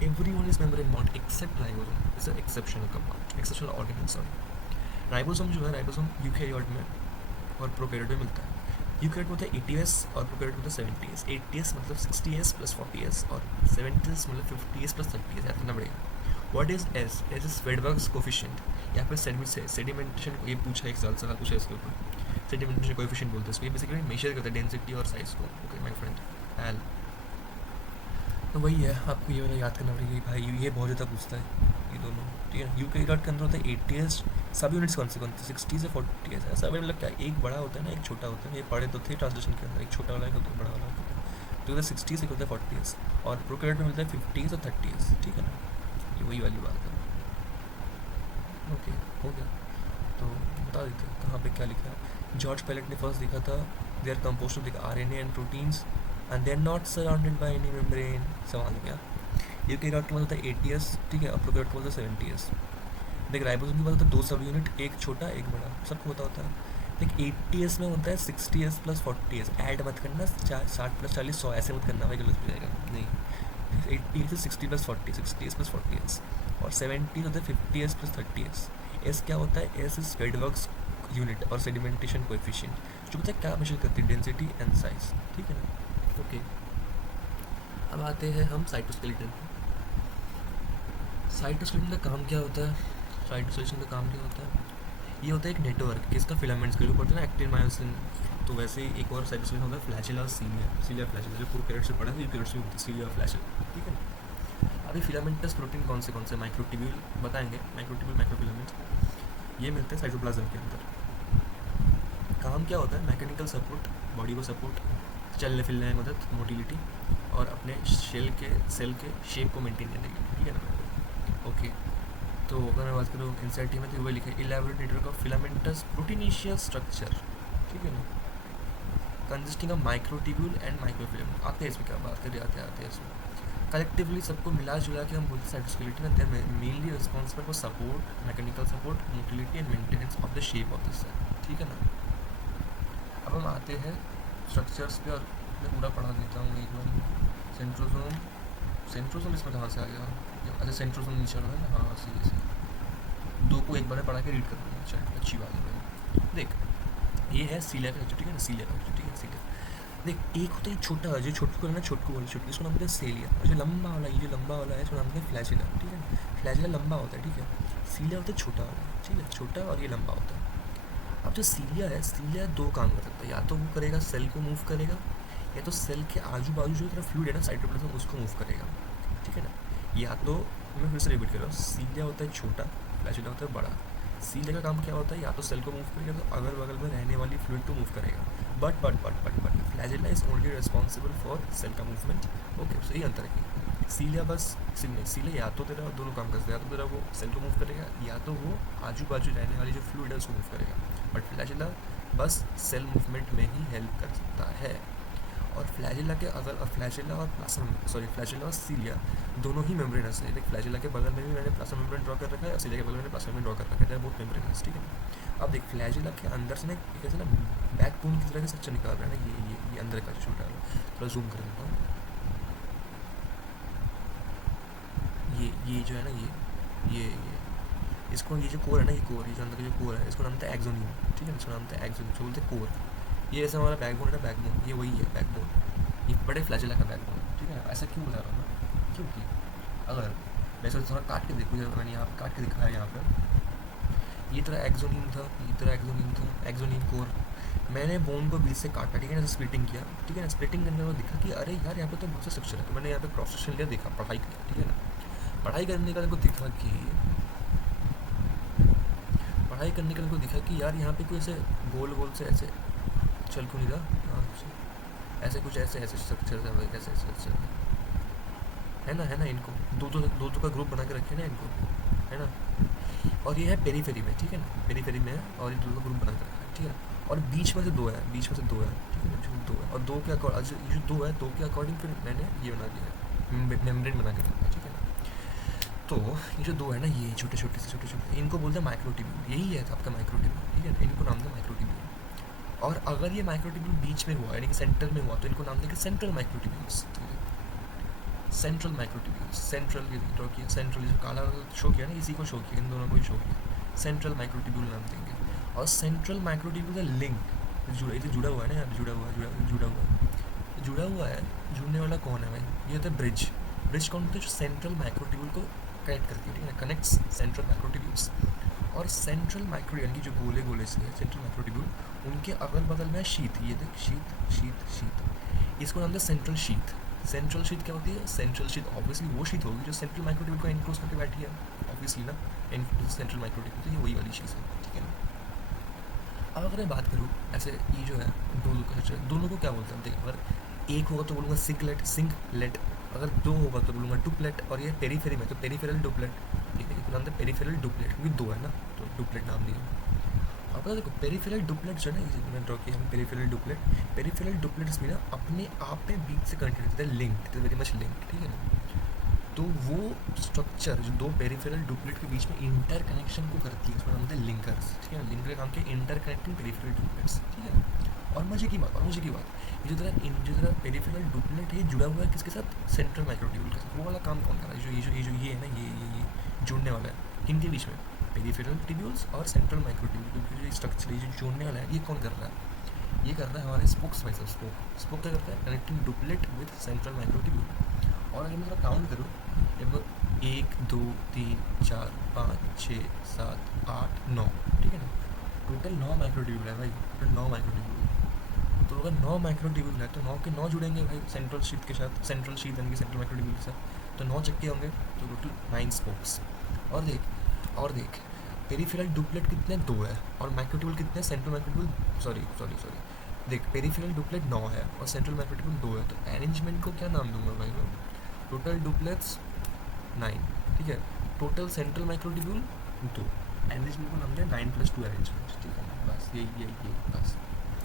Everyone is membrane bound except ribosome, it's a exceptional compound, exceptional organelle, sorry. Ribosome जो है, राइबोसोम यूकैरियोट में और प्रोकैरियोट में मिलता है। यूकैरियोट में होता है 80s और प्रोकैरियोट में होता है 70s। 80s मतलब 60s प्लस 40s और 70s मतलब 50s प्लस 30s, याद करना पड़ेगा। What is S? S is Svedberg's coefficient, यहाँ पर सेडिमेंटेशन, ये पूछा एक साल सवाल पूछा है इसके ऊपर। सेडिमेंटेशन कोएफिशिएंट बोलते हैं इसको, ये बेसिकली मेजर करता है डेंसिटी और साइज को। ओके माय फ्रेंड एल, तो वही है, आपको ये वाला याद करना पड़ेगा भाई, ये बहुत ज़्यादा पूछता है ये दोनों, ठीक है। यूकैरियोट के अंदर होता है 80s, सब यूनिट्स कौन से 60 से 40s, ऐसा मतलब क्या, एक बड़ा होता है ना, एक छोटा होता है, ये पढ़े तो थे ट्रांसलेशन के अंदर, एक छोटा वाला एक होता है, बड़ा वाला होता है। तो इधर 60s एक होता है 40s, और प्रोकैरियोट में मिलता है 50s और 30s, ठीक है ना। ये वही वाली बात है। ओके हो गया, तो बता देते हैं कहाँ पे क्या लिखा है। जॉर्ज पैलेट ने फर्स्ट देखा था they are composed of RNA and proteins and they are not surrounded by any membrane. सवाल क्या, यूकैरियोट के पास होता है 80s, ठीक है, और प्रोकैरियोट के पास होता है 70s। देख राइबोसोम के पास होता है 2 सब यूनिट, एक छोटा एक बड़ा, सबको होता है। देख 80s में होता है 60s प्लस 40s, ऐड मत करना 60 प्लस 40 100 ऐसे मत करना भाई, गलत हो जाएगा, नहीं। 80 से 60 प्लस 40, 60s प्लस 40s, और 70s होता है 50s प्लस 30s। एस क्या होता है, एस इज स्वेडबर्ग्स यूनिट और सेडिमेंटेशन कोएफिशिएंट, जो पता है क्या मेजर करती है, डेंसिटी एंड साइज, ठीक है ना। ओके, अब आते हैं हम साइटोस्केलेटन। साइटोस्केलेटन का काम क्या होता है, साइटोस्केलेटन का काम क्या होता है, ये होता है एक नेटवर्क, किसका, फिलामेंट्स का, जो पढ़ते हैं ना एक्टिन मायोसिन। तो वैसे ही एक और साइटोस्केलेटन होता है फ्लैजेला और सीलिया फ्लैजेला, जो प्रोकैरियोट से पढ़ा है, यूकैरियोट से होता है सीलिया और फ्लैजेला, ठीक है। अभी फिलामेंटस प्रोटीन कौन से माइक्रोट्यूब्यूल बताएंगे, माइक्रोट्यूब्यूल माइक्रोफिलामेंट्स ये मिलते हैं साइटोप्लाज्म के अंदर। काम क्या होता है, मैकेनिकल सपोर्ट, बॉडी को सपोर्ट, चलने फिरने में मदद, मोटिलिटी, और अपने सेल के शेप को मेंटेन करने के लिए, ठीक है ना। ओके, तो अगर मैं बात करूँ एनसीईआरटी में, तो वही लिखा है elaborate network of filamentous proteinaceous structure, ठीक है ना, consisting of microtubule and microfilament. आते हैं इसमें, क्या बात करें, आते हैं इसमें। कलेक्टिवली सबको मिला जुला के हम बोलते हैं cytoskeleton, they are mainly responsible for support, mechanical support, motility and maintenance of the shape of the cell, ठीक है ना। अब हम आते हैं स्ट्रक्चर्स पे, और मैं पूरा पढ़ा देता हूँ एक बार। सेंट्रोसोम इसमें कहाँ से आ गया, अच्छा सेंट्रोसोम नीचे है ना, हाँ सही है, 2 को एक बार में पढ़ा के रीड कर दूँगा, चल अच्छी बात है भाई। देख ये है सीलिया का, ठीक है ना, सीलिया का, ठीक है, सीलिया। देख एक होता है छोटा, जो छोटू को ना, छोटू वाला छोटू, इसको नाम होता है सेलिया, और जो लंबा वाला, ये जो लंबा वाला है इसको नाम होता है फ्लैजिला, ठीक है। फ्लैजिला लंबा होता है, ठीक है। सीलिया होता है छोटा वाला, ठीक है, छोटा, और ये लंबा होता है। अब जो सीलिया है, सीलिया 2 काम कर सकता है, या तो वो करेगा सेल को मूव करेगा, या तो सेल के आजू बाजू जो तरफ फ्लूइड है ना साइटोप्लाज्म, उसको मूव करेगा, ठीक है ना। या तो मैं फिर से रिपीट कर रहा हूँ, सीलिया होता है छोटा, फ्लैजिला होता है बड़ा। सीलिया का काम क्या होता है, या तो सेल को मूव करेगा, तो अगल बगल में रहने वाली फ्लूइड को मूव करेगा, but flagella is only responsible for sale का मूवमेंट। ओके, सही अंतर है। सीलिया बस सीलिया या तो तेरा दोनों काम करता है, या तो तेरा वो सेल को मूव करेगा, या तो वो आजू बाजू रहने वाली जो फ्लूइड है उसको मूव करेगा, बट फ्लैजिला बस सेल मूवमेंट में ही हेल्प कर सकता है। और फ्लैजिला के अगर फ्लैजिला और सीलिया दोनों ही मेम्ब्रेनस है। देख फ्लैजिला के बगल में भी मैंने प्लाज्मा मेम्ब्रेन ड्रॉ कर रखा है, और सीलिया के बगल में प्लाज्मा मेम्ब्रेन ड्रॉ कर रखा है, बहुत मेम्ब्रेनस, ठीक है। अब देख फ्लैजिला के अंदर से ना एक ऐसे ना बैकबोन की तरह का स्ट्रक्चर निकाल रहा है ना, ये अंदर का जो छोटा वाला, थोड़ा जूम कर देता हूँ। ये जो है ना, ये इसको, ये जो कोर है ना, ये कोर, ये जो अंदर का जो कोर है, इसको नाम होता है एक्सोनियम, ठीक है, इसको नाम होता है एक्सोनियम, जो बोलते हैं कोर। ये ऐसा हमारा बैकबोन है ना, बैकबोन ये वही है बैकबोन, ये बड़े फ्लैजिला का बैकबोन, ठीक है। ऐसा क्यों बता रहा हूँ मैं, क्योंकि अगर मैं इसको थोड़ा काट के देखूँ, जब मैंने यहाँ पर काट के दिखाया, यहाँ पर ये तरह एक्सोनियम था, ये तरह एक्सोनियम था, एक्सोनियम कोर। मैंने बोन को बीच से काटा, ठीक है ना, स्प्लिटिंग किया, ठीक है ना। स्प्लिटिंग करने में दिखा कि अरे यार यहाँ पे तो बहुत से स्ट्रक्चर है, तो मैंने यहाँ पे क्रॉस सेक्शन लिया, देखा, पढ़ाई किया, ठीक है ना। पढ़ाई करने का को दिखा कि पढ़ाई करने के लिए को दिखा कि यार यहाँ पे कोई ऐसे गोल गोल से ऐसे चल क्यों नहीं रहा, ऐसे कुछ ऐसे ऐसे स्ट्रक्चर है भाई, कैसे स्ट्रक्चर है ना, इनको दो का ग्रुप बना के रखे ना इनको, है ना। और ये है पेरीफेरी में, ठीक है ना, पेरीफेरी में है और ये दो का ग्रुप बना के रखा है, ठीक है। और बीच में से दो है, बीच में से दो है, ठीक है ना, जो दो है और दो के अकॉर्डिंग, ये जो दो है दो के अकॉर्डिंग फिर मैंने ये बना दिया है, मेम्ब्रेन बना के रखा है, ठीक है ना। तो ये जो दो है ना, ये छोटे छोटे इनको बोलते हैं माइक्रोट्यूब्यूल, यही है आपका माइक्रोट्यूब्यूल, ठीक है, इनको नाम है माइक्रोट्यूब्यूल। और अगर ये माइक्रोट्यूब्यूल बीच में हुआ यानी कि सेंटर में हुआ तो इनको नाम देंगे central microtubules, central microtubules. Central ये ड्रॉ किया, सेंट्रल जो काला शो किया ना, इसी को शो किया, इन दोनों को ही शो किया, सेंट्रल माइक्रोट्यूब्यूल नाम देंगे। और सेंट्रल माइक्रोट्यूब्यूल का लिंक जुड़ा हुआ है ना, यहाँ पे जुड़ा हुआ है। जुड़ने वाला कौन है भाई, ये होता है ब्रिज। ब्रिज कौन होता है, जो सेंट्रल माइक्रोट्यूब्यूल को कनेक्ट करती है, ठीक है, कनेक्ट्स सेंट्रल माइक्रोट्यूब्यूल्स। और सेंट्रल माइक्रो यानी कि जो गोले गोले से है सेंट्रल माइक्रोट्यूब्यूल, उनके अगल बगल में शीत, ये देख शीत, इसको नाम है सेंट्रल शीत। सेंट्रल शीत क्या होती है, सेंट्रल शीत ऑब्वियसली वो शीत होगी जो सेंट्रल माइक्रोट्यूब्यूल को एनक्लोज करके बैठी है, ऑब्वियसली ना, सेंट्रल माइक्रोट्यूब्यूल, तो ये वही वाली चीज़ है, ठीक है ना। अब अगर मैं बात करूँ ऐसे, ये जो है दोनों को क्या बोलते हैं, देख, अगर एक होगा तो बोलूँगा सिंगलेट, अगर दो होगा तो बोलूँगा डुप्लेट, और ये पेरीफेरी में तो पेरीफेरल डुप्लेट, ठीक है, नाम है पेरीफेरल डुप्लेट, क्योंकि दो है ना तो डुप्लेट नाम दिया। अब पता देखो पेरीफेरल डुप्लेट जो है ना, मैंने ड्रॉ किया है पेरीफेरल डुप्लेट्स में ना अपने आप में बीच से कनेक्टेड होते हैं, लिंक्ड, वेरी मच लिंक्ड, ठीक है ना। तो वो स्ट्रक्चर जो दो पेरीफेरल डुप्लेट के बीच में इंटर कनेक्शन को करती है, उसमें नाम होते हैं लिंकर्स, ठीक है ना। लिंकर काम के इंटर कनेक्टिंग पेरीफेरल डुप्लेट्स, ठीक है ना। और मजे की बात, ये जो तरह पेरीफेरल डुप्लेट है जुड़ा हुआ है किसके साथ, सेंट्रल माइक्रोट्यूब्यूल के साथ। वो वाला काम कौन कर रहा है, ये है ना, ये जुड़ने वाला है किनके बीच में, पेरीफेरल ट्यूब्यूल्स और सेंट्रल माइक्रोट्यूब्यूल, क्योंकि जो स्ट्रक्चर है जो जोड़ने वाला है, ये कौन कर रहा है, ये कर रहा है हमारे स्पोक्स भाई साहब। स्पोक क्या करता है, connecting duplet with central microtubule. और अगर मैं थोड़ा काउंट करूँ, देखो 1 2 3 4 5 6 7 8 9, ठीक है ना, टोटल 9 माइक्रोट्यूब्यूल है भाई, टोटल 9 माइक्रोट्यूब्यूल। तो अगर 9 माइक्रोट्यूब्यूल है तो 9 के 9 जुड़ेंगे भाई सेंट्रल शीट के साथ, सेंट्रल शीट यानी कि सेंट्रल माइक्रोट्यूब्यूल के साथ, तो 9 चक्के होंगे, तो टोटल 9 स्पोक्स। और देख पेरीफेरल डुप्लेट कितने, 2 है, और माइक्रोट्यूब्यूल कितने, सेंट्रल माइक्रोट्यूब्यूल सॉरी देख, पेरीफेरल डुप्लेट 9 है और सेंट्रल माइक्रोट्यूब्यूल 2 है, तो अरेंजमेंट को क्या नाम दूंगा भाई मैं, टोटल डुप्लेट्स 9, ठीक है, टोटल सेंट्रल माइक्रोट्यूब्यूल 2, अरेंजमेंट को नाम दिया 9+2 अरेंजमेंट, ठीक है ना, बस यही बस।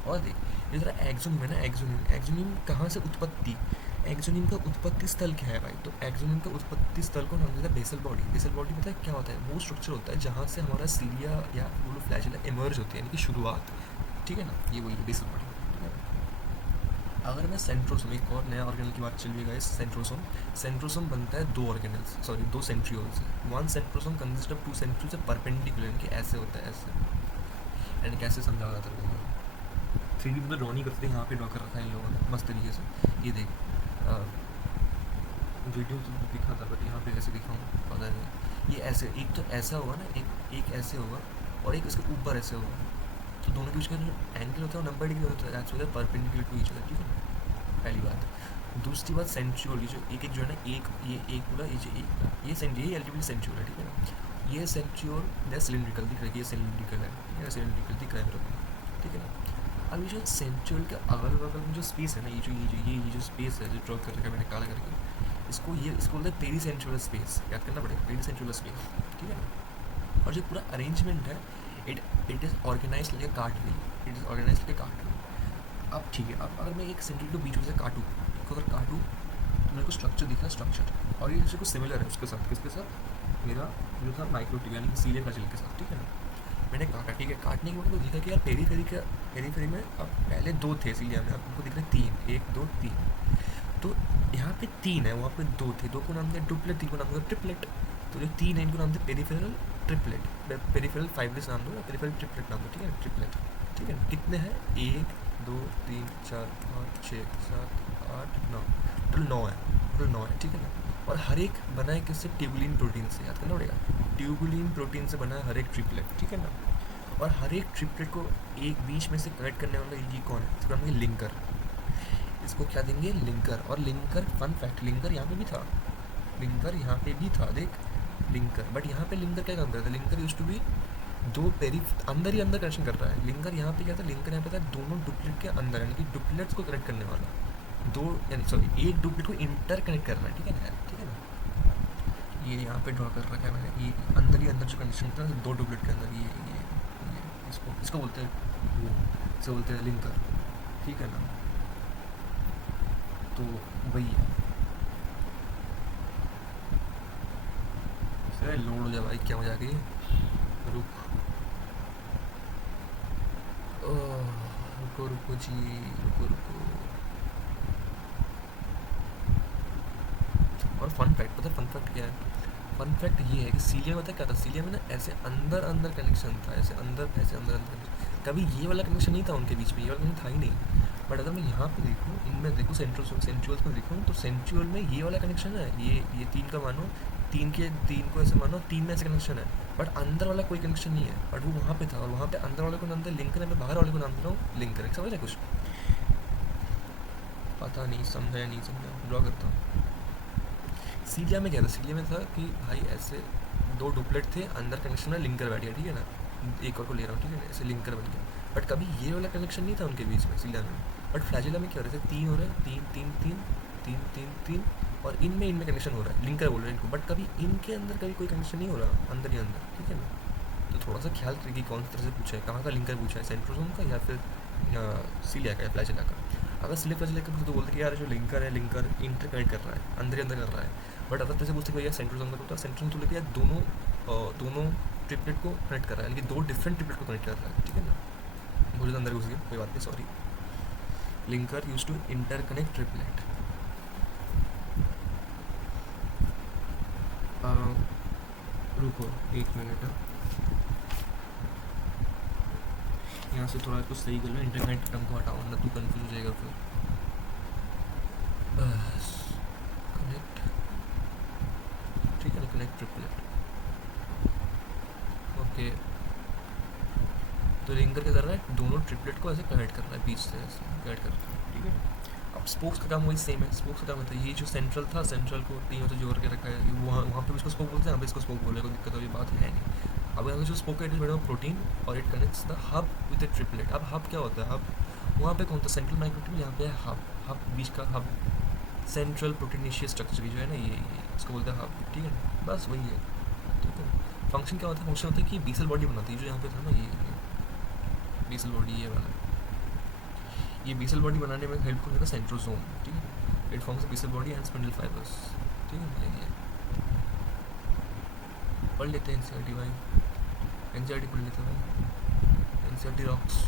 और देख ये जरा एक्सोनिम है ना, एक्सोनिम कहाँ से उत्पत्ति, एक्सोनिम का उत्पत्ति स्थल क्या है भाई, तो एक्सोनिम का उत्पत्ति स्थल को नाम देता है बेसल बॉडी। बेसल बॉडी पता है क्या होता है, वो स्ट्रक्चर होता है जहाँ से हमारा सीलिया या बोलो फ्लैजेला इमर्ज होती है, यानी कि शुरुआत, ठीक है ना, ये वही बेसल बॉडी, ठीक है। अगर मैं सेंट्रोसोम, एक और नया ऑर्गेनल की बात चलिएगा, इस सेंट्रोसोम बनता है दो सेंट्रियोल से। One centrosome consist of 2 centriole से परपेंडिकुलर, यानी कि ऐसे होता है, ऐसे, यानी कैसे समझा जाता है 3D में ड्रॉ नहीं करते, यहाँ पे ड्रॉ कर रखा है इन लोगों ने मस्त तरीके से। ये देख वीडियो तो दिखा था बट यहाँ पे कैसे दिखाऊँ पता नहीं, ये ऐसे, एक तो ऐसा होगा ना, एक ऐसे होगा और एक इसके ऊपर ऐसे होगा, तो दोनों के बीच का जो एंगल होता है वो 90 डिग्री होता है, that's why perpendicular to each other, ठीक है, पहली बात। दूसरी बात सेंट्रियोल, जो एक जो है ना, एक पूरा ये एलिजिबल सेंट्रियोल है, ठीक है ना। ये सेंट्रियोल सिलिंड्रिकल दिख रहा है, ये सिलिंड्रिकल है, ठीक है, सिलिंड्रिकल दिख रहा है मेरे को, ठीक है ना। अब ये जो सेंट्रियोल के अगल बगल में जो स्पेस है ना, ये जो स्पेस है जो ड्रॉ कर रखा है मैंने काला करके, इसको बोलते हैं पेरी सेंट्रियोल स्पेस, याद करना पड़ेगा, पेरी सेंट्रियोल स्पेस, ठीक है ना। और जो पूरा अरेंजमेंट है, it is organise like a cartwheel, अब ठीक है, अब अगर मैं एक सेंट्रियोल को बीच में से काटूँ, तो मेरे को स्ट्रक्चर दिखा, स्ट्रक्चर, और ये कुछ सिमिलर है उसके साथ, किसके साथ, मेरा जो था माइक्रोट्यूब्यूल यानी कि सीलिया फ्लैजेला के साथ, ठीक है ना। मैंने काटा, ठीक है, काटने के बाद तो दिखा कि यार पेरीफेरी में अब पहले 2 थे सीलिया में, अब आपको दिख रहे 3, 1 2 3, तो यहाँ पे 3 है, वहाँ पे 2 थे, 2 को नाम दिया डुप्लेट, 3 को नाम दिया ट्रिपलेट, तो जो 3 है इनको नाम दिया पेरीफेरल ट्रिपलेट, पेरीफेरल फाइब्रिस नाम दो, पेरीफेरल ट्रिपलेट नाम दो, ठीक है, ट्रिपलेट, ठीक है। कितने हैं, 1 2 3 4 5 6 7 8 9, टोटल 9 है, ठीक है ना। और हर एक बना है किससे, ट्यूबुलिन प्रोटीन से, याद करना पड़ेगा, ट्यूबुलिन प्रोटीन से बना है हर एक ट्रिपलेट, ठीक है ना। और हर एक ट्रिपलेट को एक बीच में से कनेक्ट करने वाला ये कौन है, इसको हम लिंकर, इसको क्या देंगे, लिंकर। और लिंकर, फन फैक्ट, लिंकर यहाँ पे भी था, देख लिंकर, बट यहाँ पे लिंकर क्या काम करता है, लिंकर यूज्ड टू बी दो पेरी अंदर ही अंदर कनेक्शन कर रहा है। लिंकर यहाँ पे क्या था, लिंकर यहाँ पे था दोनों डुप्लेट के अंदर, यानी कि डुप्लेट्स को कनेक्ट करने वाला, दो यानी सॉरी एक डुप्लेट को इंटर कनेक्ट करना है, ठीक है ना, ठीक है ना। ये यहाँ पे ड्रॉ कर रखा है मैंने, ये अंदर ही अंदर जो कनेक्शन था दो डुप्लेट के अंदर, ये इसको इसको बोलते हैं वो, इसे बोलते हैं लिंकर, ठीक है ना। तो वही है, सर लोड हो जाए भाई, क्या मजा आ गई, रुक रुको रुको जी, रुको रुको। और फन फैक्ट पता है, फन फैक्ट क्या है, फन फैक्ट ये है कि सीलिया में पता क्या था, सीलिया में ना ऐसे अंदर अंदर कनेक्शन था, ऐसे अंदर अंदर, कभी ये वाला कनेक्शन नहीं था उनके बीच में, ये वाला कनेक्शन था ही नहीं। बट अगर मैं यहाँ पे देखूँ, इनमें देखूँ सेंट्रुअल्स में देखूँ, तो सेंट्रुअल में ये वाला कनेक्शन है, ये तीन का मानो, तीन को ऐसे मानो, तीन में ऐसे कनेक्शन है, बट अंदर वाला कोई कनेक्शन नहीं है, बट वो वहाँ पे था, और वहाँ पे अंदर वाले को नाम था लिंकर है, मैं बाहर वाले को नाम दे रहा हूँ लिंकर है, समझ रहे कुछ, पता नहीं समझा या नहीं समझा, ड्रॉ करता हूँ। सीलिया में क्या था, सीलिया में था कि भाई ऐसे दो डुप्लेट थे, अंदर कनेक्शन है, लिंकर बैठ गया, ठीक है ना, एक और को ले रहा हूँ, ठीक है ना, ऐसे लिंकर बन गया, बट कभी ये वाला कनेक्शन नहीं था उनके बीच में सीलिया में। बट फ्लैजिला में क्या हो रहा है, तीन हो रहे हैं, तीन तीन तीन तीन तीन तीन, और इनमें कनेक्शन हो रहा है, लिंकर बोल रहे हैं इनको, बट कभी इनके अंदर कभी कोई कनेक्शन नहीं हो रहा, अंदर ही अंदर, ठीक है ना। तो थोड़ा सा ख्याल करिए कि कौन सी तरह से पूछा है, कहाँ का लिंकर पूछा है, सेंट्रोसोम का या फिर सीलिया का या फ्लैजिला का। अगर सीलिया फ्लैजिला का तो बोलते कि यार जो लिंकर है, लिंकर इंटर कनेक्ट कर रहा है, अंदर ही अंदर कर रहा है, बट अगर जैसे पूछते भैया सेंट्रोसोम का, तो सेंट्रोसोम तो लेके यार दोनों ट्रिपलेट को कनेक्ट कर रहा है, यानी कि दो डिफरेंट ट्रिपलेट को कनेक्ट कर रहा है, ठीक है ना। मुझे तो अंदर घुस गया, कोई बात नहीं, sorry. Linker use to interconnect triplet. रुको एक मिनट, यहाँ से थोड़ा कुछ सही कर लो, इंटरकनेक्ट टर्म को हटाओ, वरना तू कंफ्यूज हो जाएगा फिर। कनेक्ट, ठीक है ना, कनेक्ट ट्रिपलेट, ओके। तो लिंकर क्या कर रहा है, दोनों ट्रिपलेट को ऐसे कनेक्ट कर रहा है, बीच से ऐसे कनेक्ट कर रहा है, ठीक है। अब स्पोक्स का काम वही सेम है, स्पोक्स का काम होता है, ये जो सेंट्रल था, सेंट्रल को तीनों से जोड़ के रखा है, वहाँ पे इसको स्पोक बोलते हैं, यहाँ पे इसको स्पोक बोले, कोई दिक्कत वाली बात है नहीं। अब यहाँ जो स्पोक है, it is made of protein और it connects the hub with the triplet. अब हब क्या होता है, हब वहाँ पे कौन सा सेंट्रल माइक्रोट्यूब्यूल, यहाँ पे है हब, हब बीच का हब, सेंट्रल प्रोटीनिशियस स्ट्रक्चर जो है ना, ये इसको बोलते हैं हब, ठीक है ना, बस वही है, ठीक है। फंक्शन क्या होता है, फंक्शन होता है कि बेसल बॉडी बनाती है, जो यहाँ पे था ना, ये बेसल बॉडी, ये वाला, ये बेसल बॉडी बनाने में हेल्प करेगा सेंट्रोसोम, ठीक है। It forms basal body and spindle fibres, ठीक है। ये पढ़ लेते हैं एनसीईआरटी भाई, एनसीईआरटी पढ़ लेते हैं भाई, एनसीईआरटी रॉक्स।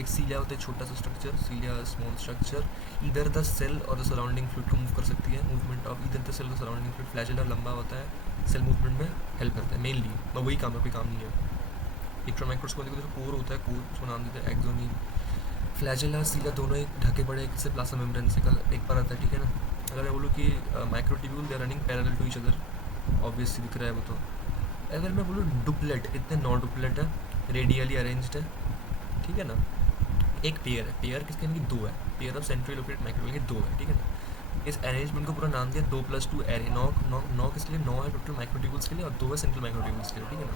एक सीलिया होता है छोटा सा स्ट्रक्चर, सीलिया स्मॉल स्ट्रक्चर, इधर द सेल और द सराउंडिंग फ्लूइड को मूव कर सकती है, मूवमेंट ऑफ इधर द सेल और सराउंडिंग फ्लूइड। फ्लैजिला लंबा होता है, सेल मूवमेंट में हेल्प करता है मेनली, मैं वही काम है, कोई काम नहीं है। इलेक्ट्रॉन माइक्रोस्कोप देखो, कोर होता है, कोर उसको नाम देते हैं एक्सोनियम। फ्लैजिला सीलिया दोनों एक ढके पड़े एक से प्लाज्मा मेम्ब्रेन से एक पर आता है, ठीक है ना। अगर मैं बोलूँ कि microtubule they are running parallel to each other, obviously दिख रहा है वो तो। अगर मैं बोलूँ डुप्लेट, इतने नॉ डुप्लेट है, रेडियली अरेंज्ड है, ठीक है ना। एक पेयर है, पेयर किसके, यानी कि दो है, pair of centrally located microtubule के दो है, ठीक है ना। इस अरेंजमेंट को पूरा नाम दिया 2+2 एरे। नौ किसके लिए, 9 है टोटल माइक्रोट्यूब्यूल्स के लिए और 2 है सेंट्रल माइक्रोट्यूब्यूल्स के लिए, ठीक है ना।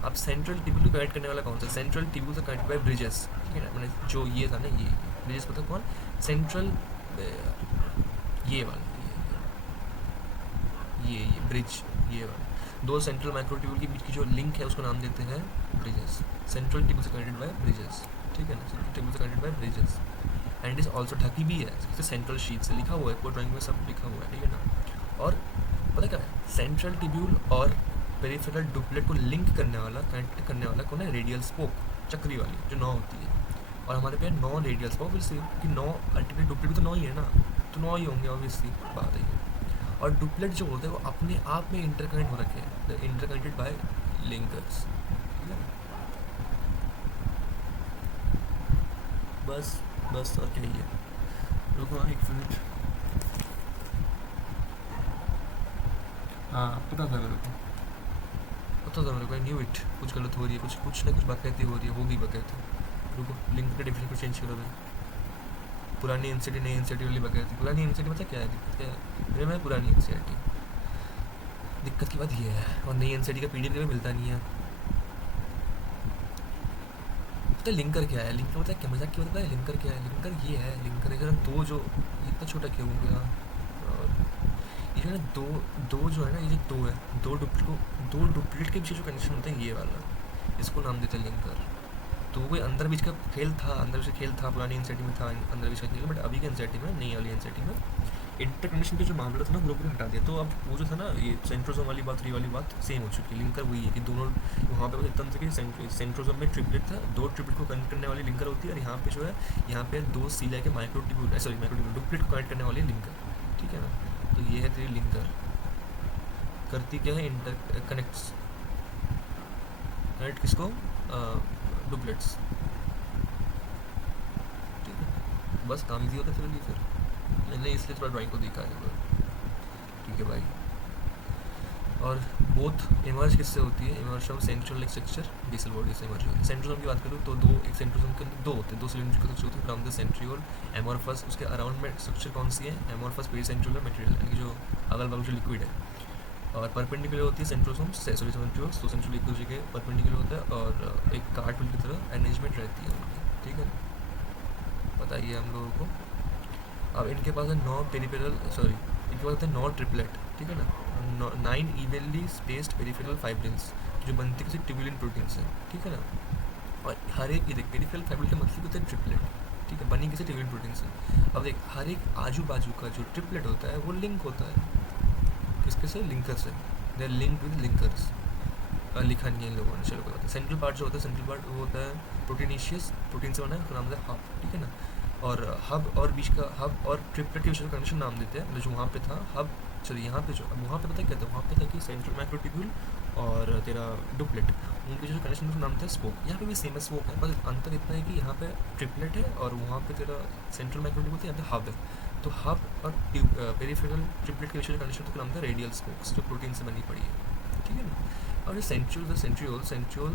अब सेंट्रल ट्यूब्यूल को कनेक्ट करने वाला कौन सा, सेंट्रल ट्यूब्यूल से कनेक्ट बाय ब्रिजेस, ठीक है ना। मैंने जो ये था ना, ये ब्रिजेस पता कौन, सेंट्रल ये वाला, ये ब्रिज, ये वाला, दो सेंट्रल माइक्रोट्यूब्यूल के बीच की जो लिंक है उसको नाम देते हैं ब्रिजेस। सेंट्रल ट्यूब्यूल से कनेक्टेड बाय ब्रिजेस, ठीक है ना, सेंट्रल ट्यूब्यूल से connected by bridges and is also ढकी भी है सेंट्रल शीट से, लिखा हुआ है पूरा ड्राइंग में, सब लिखा हुआ है, ठीक है ना। और पता क्या है, सेंट्रल ट्यूब्यूल और पेरिफेरल डुप्लेट को लिंक करने वाला, कनेक्ट करने वाला कौन है, रेडियल स्पोक, चक्री वाली जो 9 होती है। और हमारे पे 9 रेडियल स्पोक, ऑब्वियसली कि 9 अल्टीमेट डुप्लेट भी तो 9 ही है ना, तो 9 ही होंगे, ऑब्वियसली बात है। और डुप्लेट जो होते हैं वो अपने आप में इंटरकनेक्ट हो रखे हैं, इंटरकनेक्टेड बाय लिंकर्स, ठीक है। बस और क्या ही है, रुको एक मिनट। हाँ पता था मेरे को, आई न्यू इट, कुछ गलत हो रही है, कुछ ना कुछ बकैती हो रही है, होगी बकैती। रुको लिंक का डिफरेंस को चेंज करो भाई, पुरानी एनसीईआरटी नई एनसीईआरटी वाली बकैती। पुरानी एनसीईआरटी मतलब क्या है, दिक्कत क्या है मेरे में, पुरानी एनसीईआरटी दिक्कत की बात ये है, और नई एनसीईआरटी का पीडीएफ भी मिलता नहीं है। पता है लिंकर क्या है? लिंकर पता है क्या, मजाक की बात पता है लिंकर क्या है? लिंकर ये है, लिंकर जरा दो जो इतना छोटा क्यों हो गया, और ये जो है ना दो दो जो है ना, ये जो दो है, दो डुप्लीकेट के बीच जो कनेक्शन होता है ये वाला, इसको नाम देते हैं लिंकर। तो वो अंदर बीच का खेल था, अंदर बीच का खेल था, पुरानी एनसीईआरटी में था अंदर बीच का खेल, बट अभी के एनसीईआरटी में, नई वाली एनसीईआरटी में इंटरकनेक्शन के जो मामला था ना, वो लोगों ने हटा दिया। तो अब वो जो था ना, ये सेंट्रोजोम वाली बात, री वाली बात सेम हो चुकी है। लिंकर वही है कि दोनों वहाँ पे बस इतना था कि सेंट्रोजोम में ट्रिपलेट था, दो ट्रिपलेट को कनेक्ट करने वाली लिंकर होती है, और यहाँ पे जो है, यहाँ पे दो सीला के माइक्रोट्यूब्यूल, सॉरी माइक्रोट्यूब्यूल डुप्लेट को कनेक्ट करने वाली लिंकर, ठीक है ना। तो ये है तेरी लिंकर, करती क्या है, इंटर कनेक्ट्स, कनेक्ट किसको, डुप्लेट्स, ठीक है। बस काम इजी होता है तेरे लिए फिर, मैंने इसलिए थोड़ा ड्राइंग को देखा है, ठीक है भाई। और बोथ इमर्ज किससे होती है, emerge from central structure, basal body से इमर्ज होती है। सेंट्रोजोम की बात करूँ तो दो, एक सेंट्रोजोम के अंदर दो होते हैं, दो सिलिंड्रिकल स्ट्रक्चर होते हैं फ्रॉम द सेंट्रियोल एमोरफस। उसके अराउंड में स्ट्रक्चर कौन सी है, एमोरफस पेरीसेंट्रियोलर मटेरियल, यानी कि जो अगल बगल जो लिक्विड है। और परपेंडिकुलर होती है सेंट्रोसोम, सॉरी सेंट्रियोल्स, तो सेंट्रल एक दूसरे के परपेंडिकुलर होता है, और एक कार्टूल की तरह अरेंजमेंट रहती है उनकी, ठीक है, बताइए हम लोगों को। अब इनके पास है नौ पेरिफेरल, सॉरी इनके पास है नौ ट्रिपलेट, ठीक है ना, 9 इवनली स्पेस्ड पेरिफेरल फाइब्रिल्स, जो बनती किसी ट्यूबुलिन प्रोटीन से, ठीक है ना। और हर एक, ये देख पेरिफेरल फाइब्रिल का मतलब होता है ट्रिपलेट, ठीक है, बनी किसी ट्यूबुलिन प्रोटीन से। अब देख हर एक आजू बाजू का जो ट्रिपलेट होता है वो लिंक होता है किसके से, लिंकर से, they are linked with linkers. लिखा नहीं है इन लोगों ने, चलो कोई बात नहीं। सेंट्रल पार्ट जो होता है, सेंट्रल पार्ट वो होता है प्रोटीनिशियस, प्रोटीन से बना है, उसका नाम होता है हब, ठीक है ना। और हब और बीच का, हब और ट्रिपलेट के बीच का कनेक्शन नाम देते हैं, मतलब जो वहाँ पे था हब, चलिए यहाँ पे जो, अब वहाँ पे पता है क्या था, वहाँ पे था कि सेंट्रल माइक्रोट्यूब्यूल और तेरा डुप्लेट, उनके जो कनेक्शन उसका नाम था स्पोक। यहाँ पे भी सेम स्पोक है, बस अंतर इतना है कि यहाँ पे ट्रिपलेट है और वहाँ पे तेरा सेंट्रल माइक्रोट्यूब्यूल है, यहाँ पे हब है। तो हब और पेरिफेरल ट्रिपलेट के बीच का कनेक्शन तो नाम था रेडियल स्पोक्स, जो प्रोटीन से बनी पड़ी है, ठीक है ना। और जो सेंट्रियोल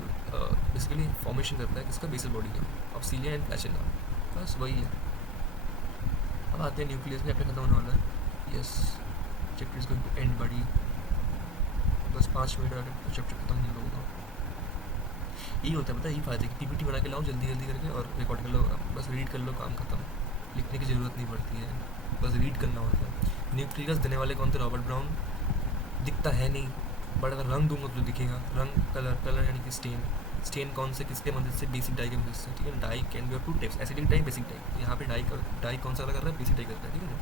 बेसिकली फॉर्मेशन करता है किसका, बेसल बॉडी का, अब सीलिया एंड प्लैचिना, बस वही है। अब आते हैं न्यूक्लियस में, अपने खत्म होने वाला है, yes chapter is going to end बड़ी, बस 5 मिनट और चैप्टर खत्म हम लोगों का। यही होता है, पता है, यही फायदा है कि पीपीटी बना के लाओ जल्दी जल्दी करके और रिकॉर्ड कर लो, बस रीड कर लो, काम खत्म, लिखने की ज़रूरत नहीं पड़ती है, बस रीड करना होता है। न्यूक्लियस देने वाले कौन थे, रॉबर्ट ब्राउन। दिखता है नहीं, बट अगर रंग दूंगा तो दिखेगा, रंग, कलर यानी कि स्टेन कौन से, किसके मदद से, बेसिक डाई की मदद से, ठीक है। Dye can be of 2 types, acidic dye, basic dye. यहाँ पे डाई कौन सा कर रहा है, बेसिक डाई कर रहा है, ठीक है ना।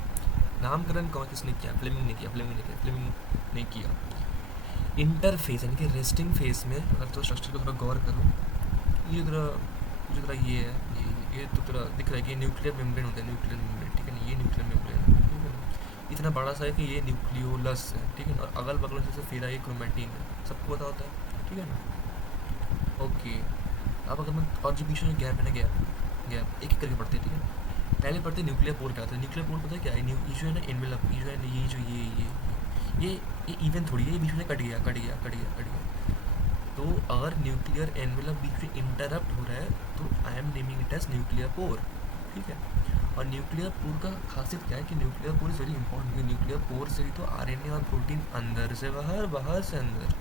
नामकरण कौन किसने किया, फ्लेमिंग ने किया, फ्लेमिंग ने किया। इंटरफेस यानी कि रेस्टिंग फेस में अगर तो स्ट्रक्चर को थोड़ा गौर करो, ये जो ये है, ये तो तेरा दिख रहा है कि ये न्यूक्लियर मेम्ब्रेन होता है, न्यूक्लियर मेम्ब्रेन, ठीक है ना, ये न्यूक्लियर मेम्ब्रेन है, ठीक है ना। इतना बड़ा सा है कि ये न्यूक्लियोलस है, ठीक है ना, और अगल बगल से फेरा ये क्रोमेटिन है, सबको पता होता है, ठीक है ना। ओके, अब अगर मैं, और जो बीच में गैप है ना, गैप एक एक करके पढ़ते हैं, ठीक है। पहले पढ़ते हैं न्यूक्लियर पोर क्या होता है। न्यूक्लियर पोर पता है क्या है, ये जो है ना एनवेलप, ये जो है ना, ये जो ये इवन थोड़ी है, ये बीच में कट गया। तो अगर न्यूक्लियर एनवेलप बीच में इंटरप्ट हो रहा है तो I am naming it as nuclear pore, ठीक है। और न्यूक्लियर पोर का खासियत क्या है कि nuclear pore is very important, क्योंकि न्यूक्लियर पोर से ही तो आरएनए और प्रोटीन अंदर से बाहर से अंदर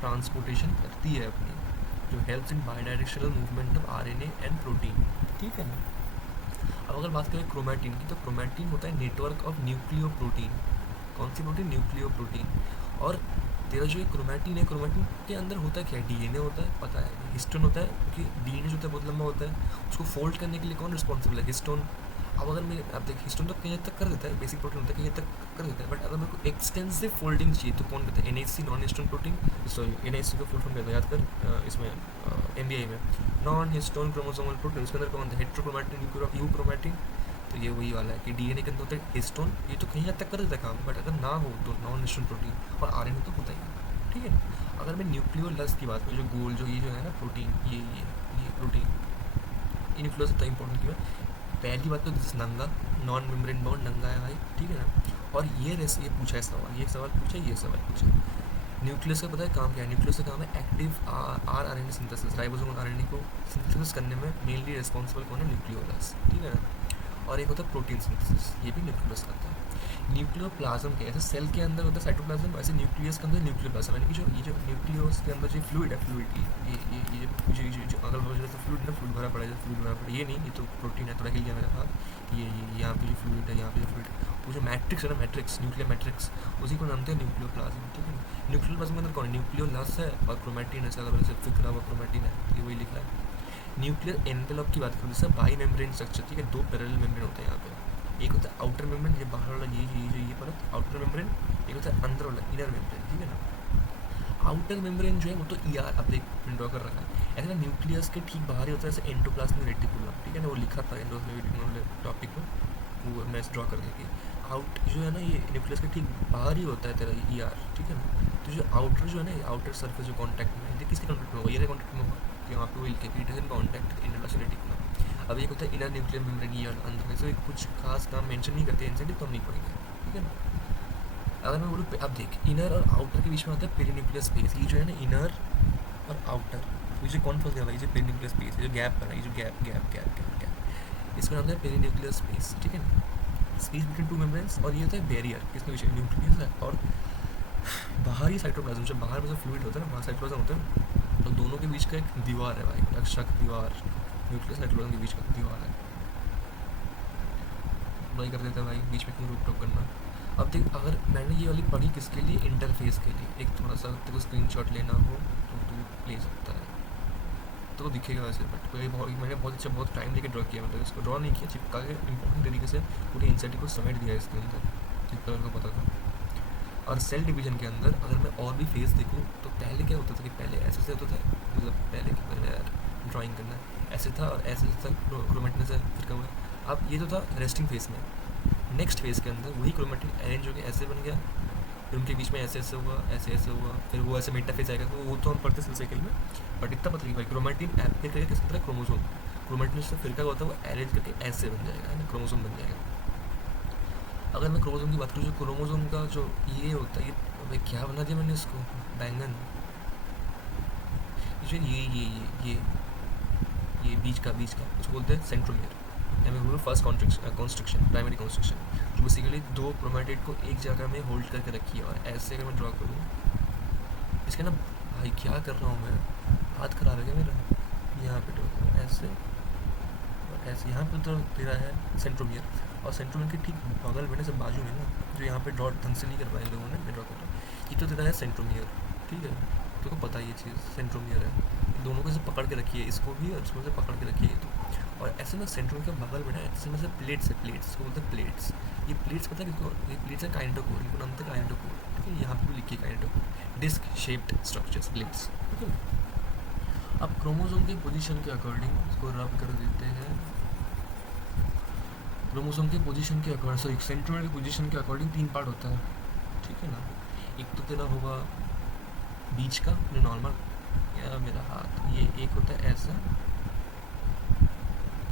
ट्रांसपोर्टेशन करती है अपनी, जो helps in by directional movement of RNA and protein, ठीक है ना। अब अगर बात करें क्रोमैटिन की, तो क्रोमैटिन होता है नेटवर्क ऑफ न्यूक्लियो प्रोटीन। कौन सी प्रोटीन, न्यूक्लियो प्रोटीन। और तेरा जो ये क्रोमैटिन है, क्रोमैटिन के अंदर होता है क्या, डीएनए होता है, पता है, हिस्टोन होता है, क्योंकि डीएनए जो होता है बहुत लंबा होता है, उसको फोल्ड करने के लिए कौन रिस्पॉन्सिबल है, हिस्टोन। अब अगर मेरे, अब देखिए हिस्टोन तो कहीं तक कर देता है, बेसिक प्रोटीन होता है कहीं तक कर देता है, बट अगर मेरे को एक्सटेंसिव फोल्डिंग चाहिए तो कौन करता है, NHC, non histone protein, sorry NHC का फुल फॉर्म कहता है, याद कर इसमें एमबीआई में, नॉन हिस्टोन क्रोमोसोमल प्रोटीन, उसके अंदर कौन था, हेट्रोक्रोमैटिन, यूक्रोमैटिन। तो ये वही वाला है कि डीएनए के अंदर होता है हिस्टोन, ये तो कहीं हद तक कर देता है काम, बट अगर ना हो तो नॉन हिस्टोन प्रोटीन, और आरएनए तो होता ही है, ठीक है। अगर मैं न्यूक्लियोलस की बात करूँ, जो गोल जो ये जो है ना प्रोटीन, ये प्रोटीन, ये न्यूक्लियोलस इतना इंपॉर्टेंट क्यों है। पहली बात तो दिस नंगा, नॉन मेम्ब्रेन बाउंड नंगा है भाई, ठीक है ना। और ये पूछा है सवाल, ये सवाल पूछा। न्यूक्लियस का पता है काम क्या है, न्यूक्लियस का काम है active RNA synthesis, ribosomal RNA को सिंथेसिस करने में मेनली रिस्पॉन्सिबल कौन है, न्यूक्लियोलस, ठीक है ना। और एक होता है प्रोटीन सिंथेसिस, ये भी न्यूक्लियस करता है। न्यूक्लियोप्लाज्म के ऐसे सेल के अंदर होता है साइटोप्लाज्म, ऐसे न्यूक्लियस के अंदर न्यूक्लियोप्लाज्म, यानी कि जो ये जो न्यूक्लियस के अंदर जो फ्लूइड है, फ्लूइड ये जो अगल बगल से फ्लूइड ना, फ्लूइड भरा पड़ा है, फ्लूइड भरा पड़ा है, ये नहीं, ये तो प्रोटीन है, थोड़ा हिल गया मेरा हाथ। ये यहाँ पे जो फ्लूइड है, यहाँ पे जो फ्लूइड, वो जो मैट्रिक्स है ना, मैट्रिक्स, न्यूक्लियर मैट्रिक्स, उसी को नाम है न्यूक्लियोप्लाज्म, ठीक है। न्यूक्लियोप्लाज्म के अंदर कौन है, न्यूक्लियोलस है और क्रोमैटिन है, अगर से फिक्रा हुआ क्रोमैटिन है, ये वही लिखा है। न्यूक्लियर एनवेलप की बात करूँ, जैसे बाई मेम्ब्रेन स्ट्रक्चर, ठीक है, दो पैरेलल मेम्ब्रेन होते हैं यहाँ पे। एक होता है आउटर मेम्ब्रेन, ये बाहर वाला, ये परत आउटर मेम्ब्रेन, एक होता है अंदर वाला इनर मेम्ब्रेन, ठीक है ना। आउटर मेम्ब्रेन जो है वो तो ईआर, अब देख मैंने ड्रॉ कर रखा है ऐसे ना, न्यूक्लियस के ठीक बाहर ही होता है जैसे एंडोप्लाज्मिक रेटिकुलम, ठीक है ना, वो लिखा था एंडोप्लाज्मिक टॉपिक में, वो मैं ड्रॉ कर देगी। आउट जो है ना, ये न्यूक्लियस के ठीक बाहर ही होता है तेरा ईआर, ठीक है ना। तो जो आउटर जो है ना, आउटर सर्फेस जो कॉन्टैक्ट में है, किसके कॉन्टैक्ट में होगा, ये कॉन्टैक्ट में होगा, तो यहाँ पे वो लिखे it is in contact endoplasmic reticulum. अब एक होता है इनर न्यूक्लियर मेम्ब्रेन, ये अंदर में, से कुछ खास नाम मेंशन नहीं करते इंसेंटिव, तो हम नहीं पढ़ेंगे, ठीक है ना। अगर मैं बोलूँ, अब देख, इनर और आउटर के बीच में होता है पेरीन्यूक्लियर स्पेस, ये जो है ना इनर और आउटर, ये कौन फंस गया भाई, ये पेरीन्यूक्लियर स्पेस है, जो गैप बना, ये जो gap gap gap gap gap, इसका नाम है पेरीन्यूक्लियर स्पेस, ठीक है ना, स्पेस बिटवीन टू मेम्ब्रेन्स। और ये होता है बैरियर, किसके बीच न्यूक्लियस है और बाहरी साइटोप्लाज्म, जब बाहर में जो फ्लूइड होता है ना, बाहर साइटोप्लाज्म होता है, तो दोनों के बीच का एक दीवार है भाई, रक्षक दीवार, न्यूक्लियस साइटोप्लाज्म के बीच का दीवार है। वही कर देता है भाई, बीच में क्यों रोक टोक करना। अब देख, अगर मैंने ये वाली पढ़ी किसके लिए, इंटरफेस के लिए, एक थोड़ा सा तेरे को स्क्रीनशॉट लेना हो तो तू ले सकता है, तो दिखेगा वैसे, बट मैंने बहुत अच्छा, बहुत टाइम लेके ड्रॉ किया, मतलब इसको ड्रॉ नहीं किया, चिपका के इंपॉर्टेंट तरीके से पूरे इंसेंटिव को समेट दिया इसके अंदर, जितना मेरे को पता था। और सेल डिवीजन के अंदर अगर मैं और भी फेस देखूँ, तो पहले क्या होता था कि पहले ऐसे से होता था, मतलब पहले की पहले यार ड्राइंग करना ऐसे था, और ऐसे था क्रोमैटिन से फिर हुआ। अब ये तो था रेस्टिंग फेस में, नेक्स्ट फेस के अंदर वही क्रोमैटिन अरेंज हो गया, ऐसे बन गया, फिर उनके बीच में ऐसे ऐसे हुआ, ऐसे ऐसे हुआ, फिर वो ऐसे मेटाफेज आएगा, तो वो तो हम पढ़ते सेल साइकिल में, बट इतना पता नहीं भाई, क्रोमैटिन फिर करके किस तरह क्रोमोसोम, क्रोमैटिन से फिर क्या होता है, वो अरेंज करके ऐसे बन जाएगा, है ना, क्रोमोसोम बन जाएगा। अगर मैं क्रोमोसोम की बात करूँ, जो क्रोमोसोम का जो ये होता है, ये भाई क्या बना दिया मैंने इसको, बैंगन, ये बीच का उसको बोलते हैं सेंट्रोमियर, या मैं बोलूँ फर्स्ट कॉन्स्ट्रक्शन, प्राइमरी कॉन्स्ट्रक्शन, जो बेसिकली दो क्रोमैटिड को एक जगह में होल्ड करके रखी है। और ऐसे अगर मैं ड्रॉ करूँ, इसके ना भाई क्या कर रहा हूँ मैं, हाथ खराब है क्या मेरा, यहाँ पे ड्रॉ करूँ ऐसे और ऐसे, यहाँ पे तो तेरा है सेंट्रोमियर, और सेंट्रोमियर के ठीक बगल में ना, सब बाजू में ना, जो यहाँ पे ड्रॉ ढंग से नहीं कर पाए लोगों ने, मैं ड्रॉ कर रहा हूँ, ये तो तेरा है सेंट्रोमियर, ठीक है, तो को पता है ये चीज़ सेंट्रोमियर है, दोनों को से पकड़ के रखिए, इसको भी और इसको से पकड़ के रखिए, ये तो। और ऐसे ना सेंट्रोमियर के बगल में ना ऐसे में से प्लेट्स है, प्लेट्स को बोलते हैं प्लेट्स, ये प्लेट्स पता है किसको, ये प्लेट्स है काइनेटोकोर, इनको नाम था काइनेटोकोर, ठीक है, यहाँ पे भी लिखिए kinetochore, disc shaped structures, plates, ठीक है। अब क्रोमोसोम के पोजीशन के अकॉर्डिंग इसको रब कर देते हैं, क्रोमोसोम के पोजीशन के अकॉर्डिंग, सॉरी सेंट्रोमियर के पोजीशन के अकॉर्डिंग 3 पार्ट होता है, ठीक है ना। एक तो तेरा होगा बीच का, जो नॉर्मल, या मेरा हाथ, ये एक होता है ऐसा,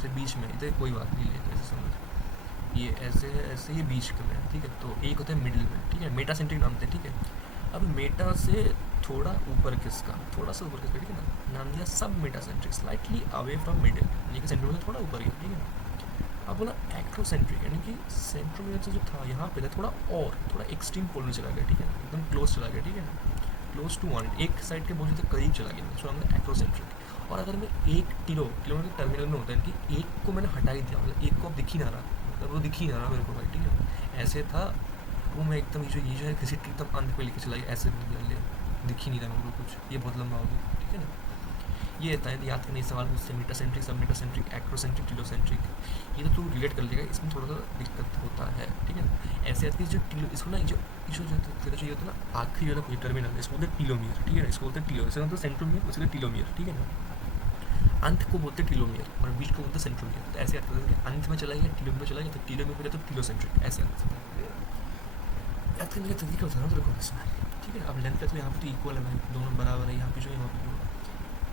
से बीच में, इधर कोई बात नहीं लेते, ऐसे समझ, ये ऐसे है, ऐसे ये बीच का में, ठीक है। तो एक होता है मिडिल में, ठीक है, मेटासेंट्रिक नाम थे, ठीक है। अब मेटा से थोड़ा ऊपर किसका, थोड़ा सा ऊपर किसका, ठीक है ना, नाम दिया सब metacentric, slightly away from middle, यानी कि सेंट्रोमियर से थोड़ा ऊपर गया, ठीक है ना। अब बोला एक्रोसेंट्रिक, यानी कि सेंट्रोमियर से जो था यहाँ पे थोड़ा और थोड़ा एक्सट्रीम पोल में चला गया, ठीक है, एकदम क्लोज चला गया, ठीक है, क्लोज टू वन, एक साइड के बहुत करीब चला गया, उसको नाम है एक्रोसेंट्रिक। और अगर मैं 1 किलोमीटर टर्मिनल में होता है कि एक को मैंने हटा ही दिया, मतलब एक को अब दिख ही ना रहा, मतलब वो दिख ही ना रहा मेरे को भाई, ठीक है, ऐसे था वो, मैं एकदम ये जो है किसी एकदम अंत पे लेके चला गया, ऐसे दिख ही नहीं रहा मेरे को कुछ, ये बहुत लंबा हो गया, ठीक है ना। ये था याद करने सवाल पूछते, मेटासेंट्रिक, सब मेटासेंट्रिक, एक्रोसेंट्रिक, टिलोसेंट्रिक, ये तो तू रिलेट कर लेगा, इसमें थोड़ा सा दिक्कत होता है, ठीक है ना। ऐसे आती है जो टिलो, इसको ना जो तेरा चाहिए होता है ना आखिरी वाला कोई टर्मिनल, इसको बोलते हैं टीलोमियर, ठीक है, इसको बोलते हैं टीलो, इसका मतलब सेंट्रोमियर, उसके टीलोमियर, ठीक है ना। अंत को बोलते हैं टीलोमियर और बीच को बोलते हैं सेंट्रोमियर। तो ऐसे आता है कि अंत में चला गया, टीलोमियर में चला गया, तो टीलोमियर में तो टीलोसेंट्रिक, ऐसे आता है। याद करने का तरीका बता रहा हूँ तेरे को इसमें, ठीक है। अब लेंथ तो यहाँ पे तो इक्वल है, दोनों बराबर है, यहाँ पे जो है यहाँ पे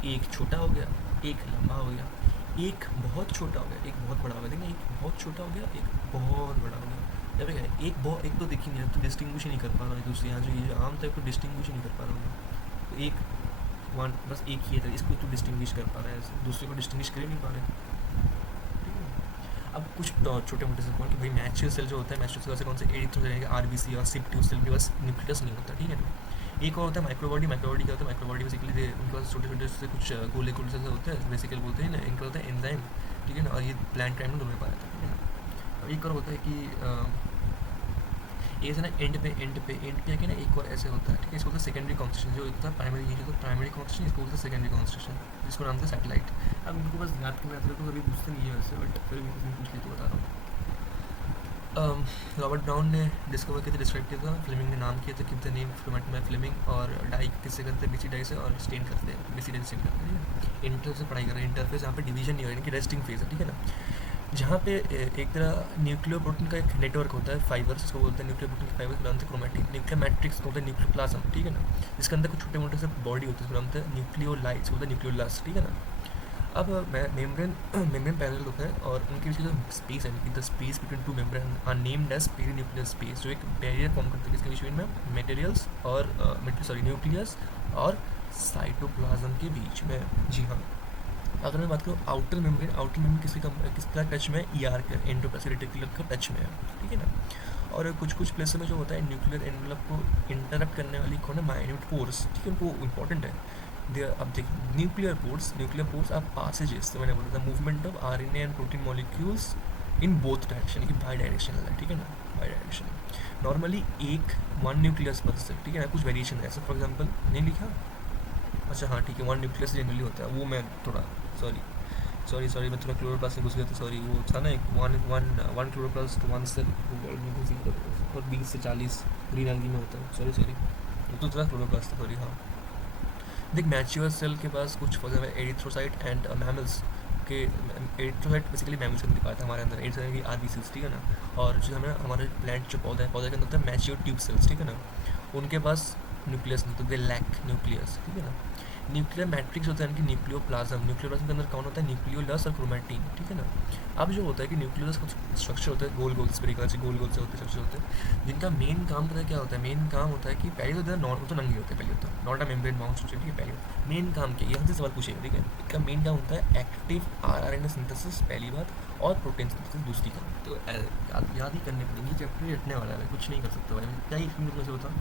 एक छोटा हो गया, एक लंबा हो गया, एक बहुत छोटा हो गया, एक बहुत बड़ा हो गया, देखना, एक बहुत छोटा हो गया, एक बहुत बड़ा हो गया, जब एक तो दिख ही नहीं रहा, तो डिस्टिंग्विश ही नहीं कर पा रहा है दूसरे, यहाँ जो ये आम टाइप को डिस्टिंग्विश ही नहीं कर पा रहा हूँ, तो एक वन बस एक ही है, इसको तो डिस्टिंग्विश कर पा रहा है, दूसरे को डिस्टिंग्विश कर ही नहीं पा रहे, ठीक है। अब कुछ तो छोटे मोटे से कि भाई मैच्योर सेल जो होता है, मैच्योर सेल से कौन से एरिथ्रोसाइट, आरबीसी और सिप ट्यूब सेल के पास न्यूक्लियस नहीं होता, ठीक है ना। एक और होता है माइक्रोबॉडी। माइक्रोबॉडी क्या होता है, माइक्रोबॉडी बेसिकली उनके पास छोटे छोटे से कुछ गोले गोले से होते हैं, बेसिकली बोलते हैं ना, इनका होता है एंजाइम, ठीक है ना, और ये प्लांट टाइम में दोनों में पाया जाता है, ठीक है ना। अब एक और होता है कि ये है ना एंड पे कि ना एक और ऐसे होता है, ठीक है, इसको बोलते हैं सेकेंडरी कॉन्स्टिट्यूशन, जो होता है प्राइमरी, ये जो प्राइमरी कॉन्स्टिट्यूशन इसको बोलते हैं सेकेंडरी कॉन्स्टिट्यूशन, जिसको नाम था सैटेलाइट। अब उनको बस याद करना है तो कभी पूछते नहीं है वैसे, बट फिर भी कुछ पूछ ली तो बता रहा हूँ। रॉबर्ट ब्राउन ने डिस्कवर किया था, डिस्क्राइब किया था, फ्लेमिंग ने नाम किया था, कीप द नेम फिलामेंट में फ्लेमिंग, और डाई किससे करते हैं, बीसी डाई से, और स्टेन करते हैं, बीसी डाई से स्टेन करते हैं, ठीक है। इंटर से पढ़ाई कर रहे हैं, इंटरफेस यहाँ पे डिवीजन नहीं हो रहा है, रेस्टिंग फेज है, ठीक है ना, जहाँ पे एक तरह न्यूक्लियर प्रोटीन का एक नेटवर्क होता है, फाइबर्स इसको बोलते हैं, न्यूक्लियर प्रोटीन के फाइबर्स बनाते हैं क्रोमैटिन, न्यूक्लियर मैट्रिक्स को बोलते हैं न्यूक्लियोप्लाज्म, ठीक है ना, जिसके अंदर कुछ छोटे मोटे से बॉडी होती है, उसको बनाते हैं न्यूक्लियोलाइट्स, बोलते हैं न्यूक्लियोलास्ट, ठीक है ना। अब मेम्ब्रेन पैरेलल होता है, और उनके बीच जो स्पेस है, the space between two membrane are named as perinuclear space, जो एक बैरियर फॉर्म करते हैं किसके बीच में, मटेरियल्स और न्यूक्लियस और साइटोप्लाज्म के बीच में। जी हाँ। अगर मैं बात करूँ आउटर मेम्ब्रेन किसका टच में, ईआर का, एंडोप्लाज्मिक रेटिकुलम का टच में है, ठीक है ना। और कुछ कुछ प्लेसों में जो होता है न्यूक्लियर एनवेलप को इंटरप्ट करने वाली कौन है, माइन्यूट पोर्स, ठीक है, वो इंपॉर्टेंट है। अब देखिए न्यूक्लियर पोर्स आर पासेजेस, तो मैंने बोला था movement of RNA and protein molecules in both direction, कि बाई डायरेक्शनल है, ठीक है ना, by directional. Normally one nucleus पर से, ठीक है ना, कुछ वेरिएशन है, ऐसे फॉर एग्जांपल नहीं लिखा, अच्छा हाँ ठीक है, वन न्यूक्लियस जनरली होता है, वो मैं थोड़ा सॉरी मैं थोड़ा क्लोरोप्लास्ट में घुस गया, तो सॉरी, वो था ना एक वन क्लोरोप्लास्ट वन सेल में घुस गया, और 20 से 40 ग्रीन एल्गी में होता है, सॉरी तो था क्लोरोप्लास्ट, सॉरी हाँ। देख मैच्योर सेल के पास कुछ for example erythrocyte and mammals के, एरिथ्रोसाइट बेसिकली मैमल्स का नहीं पाता है हमारे अंदर, एरिथ्रोसाइट की आरबीसीज, ठीक है ना। और जो हमें हमारे प्लांट जो पौधा है, पौधे के अंदर होता है मैच्योर ट्यूब सेल्स, ठीक है ना, उनके पास न्यूक्लियस नहीं, तो दे लैक न्यूक्लियस, ठीक है ना। न्यूक्लियर मैट्रिक्स होता है इनकी न्यूक्लियोप्लाज्म के अंदर कौन होता है, न्यूक्लियोलस और क्रोमैटिन, ठीक है ना। अब जो होता है कि न्यूक्लियोलस कुछ स्ट्रक्चर होता है, गोल गोल स्फेरिकल से गोल से होते स्ट्रक्चर होते हैं, जिनका मेन काम पता है क्या होता है, मेन काम होता है कि पहले तो नॉन तो नंगे होते हैं, पहले होता है not a membrane bound structure, ठीक है, पहले मेन काम क्या, यहाँ से सवाल पूछेगा, ठीक है, इसका मेन काम होता है एक्टिव आरआरएनए सिंथेसिस पहली बात, और प्रोटीन सिंथेसिस दूसरी काम। तो याद ही करने पड़ेंगे, चैप्टर रटने वाला है, कुछ नहीं कर सकता भाई, क्या ही इसमें से होता।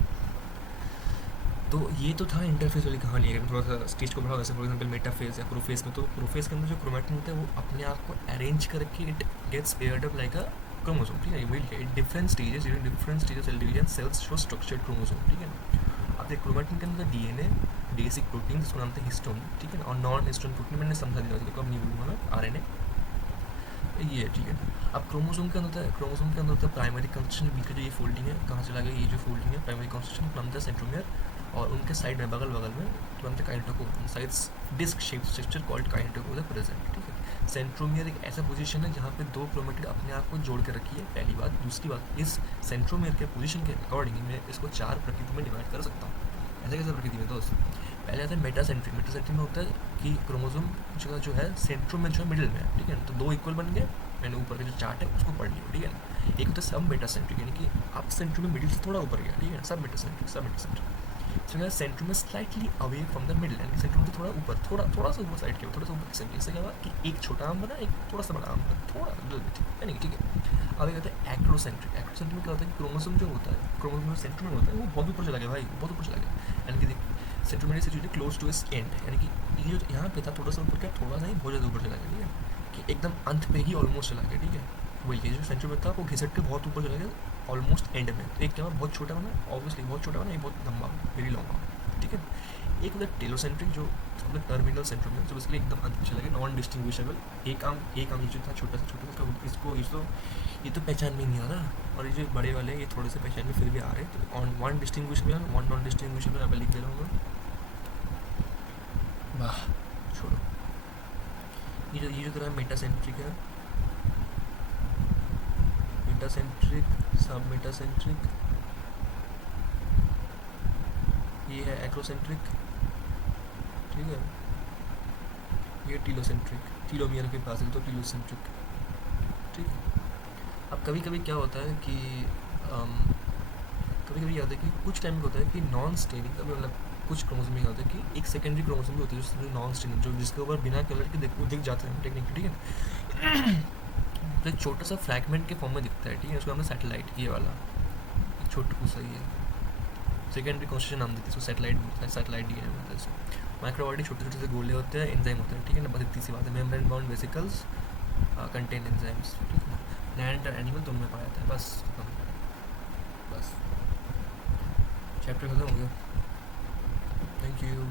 तो ये तो था इंटरफेस वाली कहानी है। थोड़ा सा स्टेज को बढ़ाओ, जैसे फॉर एग्जांपल मेटाफेज या प्रोफेज में, तो प्रोफेज के अंदर जो क्रोमैटिन होता है वो अपने आप को अरेंज करके it gets paired up like a chromosome, ठीक है, वही different stages cell division cells show structured chromosome, ठीक है। अब देख क्रोमैटिन के अंदर डीएनए, बेसिक प्रोटीन जिसको नाम है हिस्टोन, ठीक है ना, और नॉन हिस्टोन प्रोटीन मैंने समझा दिया, देखो अब नहीं बोलूँगा मैं, आरएनए ये है, ठीक है। अब क्रोमोसोम के अंदर होता है प्राइमरी कंस्ट्रक्शन, बीच का जो ये फोल्डिंग है, कहाँ चला गया ये जो फोल्डिंग है, प्राइमरी कंस्ट्रक्शन नाम है सेंट्रोमियर, और उनके साइड में बगल में बनते kinetochore, sides disc shape structure called kinetochore है प्रेजेंट, ठीक है। सेंट्रोमियर एक ऐसा पोजीशन है जहाँ पे दो क्रोमेटिड अपने आप को जोड़ के रखी है, पहली बात। दूसरी बात, इस सेंट्रोमियर के पोजीशन के अकॉर्डिंग मैं इसको 4 प्रकृति में डिवाइड कर सकता हूँ। ऐसे कैसे प्रकृति में दोस्त, पहले आता है मेटासेंट्रिक में होता है कि क्रोमोसोम जो है सेंट्रोमियर जो है मिडिल में है, ठीक है, तो दो इक्वल बन गए, मैंने ऊपर का जो चार्ट है उसको पढ़ लिया, ठीक है ना। एक होता है सब मेटासेंट्रिक, यानी कि आप सेंट्रोमियर मिडिल से थोड़ा ऊपर गया, ठीक है, सब मेटासेंट्रिक so सेंट्रोम में slightly away from the middle, यानी कि सेंट्रोम से थोड़ा ऊपर, थोड़ा सा ऊपर साइड के, थोड़ा सा ऊपर से, इससे क्या हुआ कि एक छोटा आम बना, एक थोड़ा सा बड़ा आम बना, थोड़ा यानी ठीक है। अब एक होता है एक्रोसेंट्रिक में क्या होता है कि क्रोमोसोम जो होता है, क्रोमोसोम जो सेंट्रोम में होता है वो बहुत ऊपर चला गया भाई, बहुत ऊपर चला गया, यानी कि देख centromere situated close to its end, यानी कि ये जो यहाँ पे था थोड़ा सा ऊपर क्या, थोड़ा सा ही बहुत ज़्यादा ऊपर चला गया, ठीक है, कि एकदम अंत पे ही ऑलमोस्ट चला गया, ठीक है। वही जो सेंट्रोमियर था वो घिसट के बहुत ऊपर चला गया ऑलमोस्ट एंड में, तो एक क्या बहुत छोटा बना, ऑब्वियसली बहुत छोटा बना, एक बहुत लंबा, वेरी लॉन्ग, ठीक है। एक होता है टेलोसेंट्रिक, जो मतलब टर्मिनल सेंट्रोमियर, जो इसलिए एकदम अंत चला गया, नॉन डिस्टिंग्विशेबल, एक आम ये जो था छोटा सा इसको ये तो पहचान में नहीं आ रहा, और ये जो बड़े वाले ये थोड़े से पहचान में फिर भी आ रहे हैं, तो on one distinguishable, one non distinguishable यहाँ पर लिख दे रहा हूँ मैं, वाह छोड़ो। ये जो तरह मेटासेंट्रिक है, मेटासेंट्रिक, सब मेटासेंट्रिक, ये है एक्रोसेंट्रिक, ठीक है, ये टीलोसेंट्रिक, टीलोमियर के पास है तो टीलोसेंट्रिक, ठीक है। अब कभी कभी क्या होता है कि कभी कभी याद है कि कुछ टाइम होता है कि नॉन स्टेनिंग, कभी मतलब कुछ क्रोमोसोम में होता है कि एक सेकेंडरी क्रोमोसोम भी होता है जो नॉन स्टेनिंग, जो जिसके ऊपर बिना कलर के दिख जाते हैं टेक्निक, ठीक है। तो एक छोटा सा फ्रैगमेंट के फॉर्म में दिखता है, ठीक है, उसको हमने सैटेलाइट, ये वाला एक छोटू सा ही है, सेकेंडरी कॉन्स्टिट्यूशन नाम देते हैं इसको, सैटेलाइट डीएनए होता है इसको। माइक्रोआरडी छोटे छोटे से गोले होते हैं, एंजाइम होते हैं, ठीक है ना, बस इतनी सी बात है। Membrane bound vesicles contain enzymes, ठीक है ना। प्लांट और एनिमल दोनों में पाया जाता है, बस खत्म, बस चैप्टर खत्म हो गया। Thank you.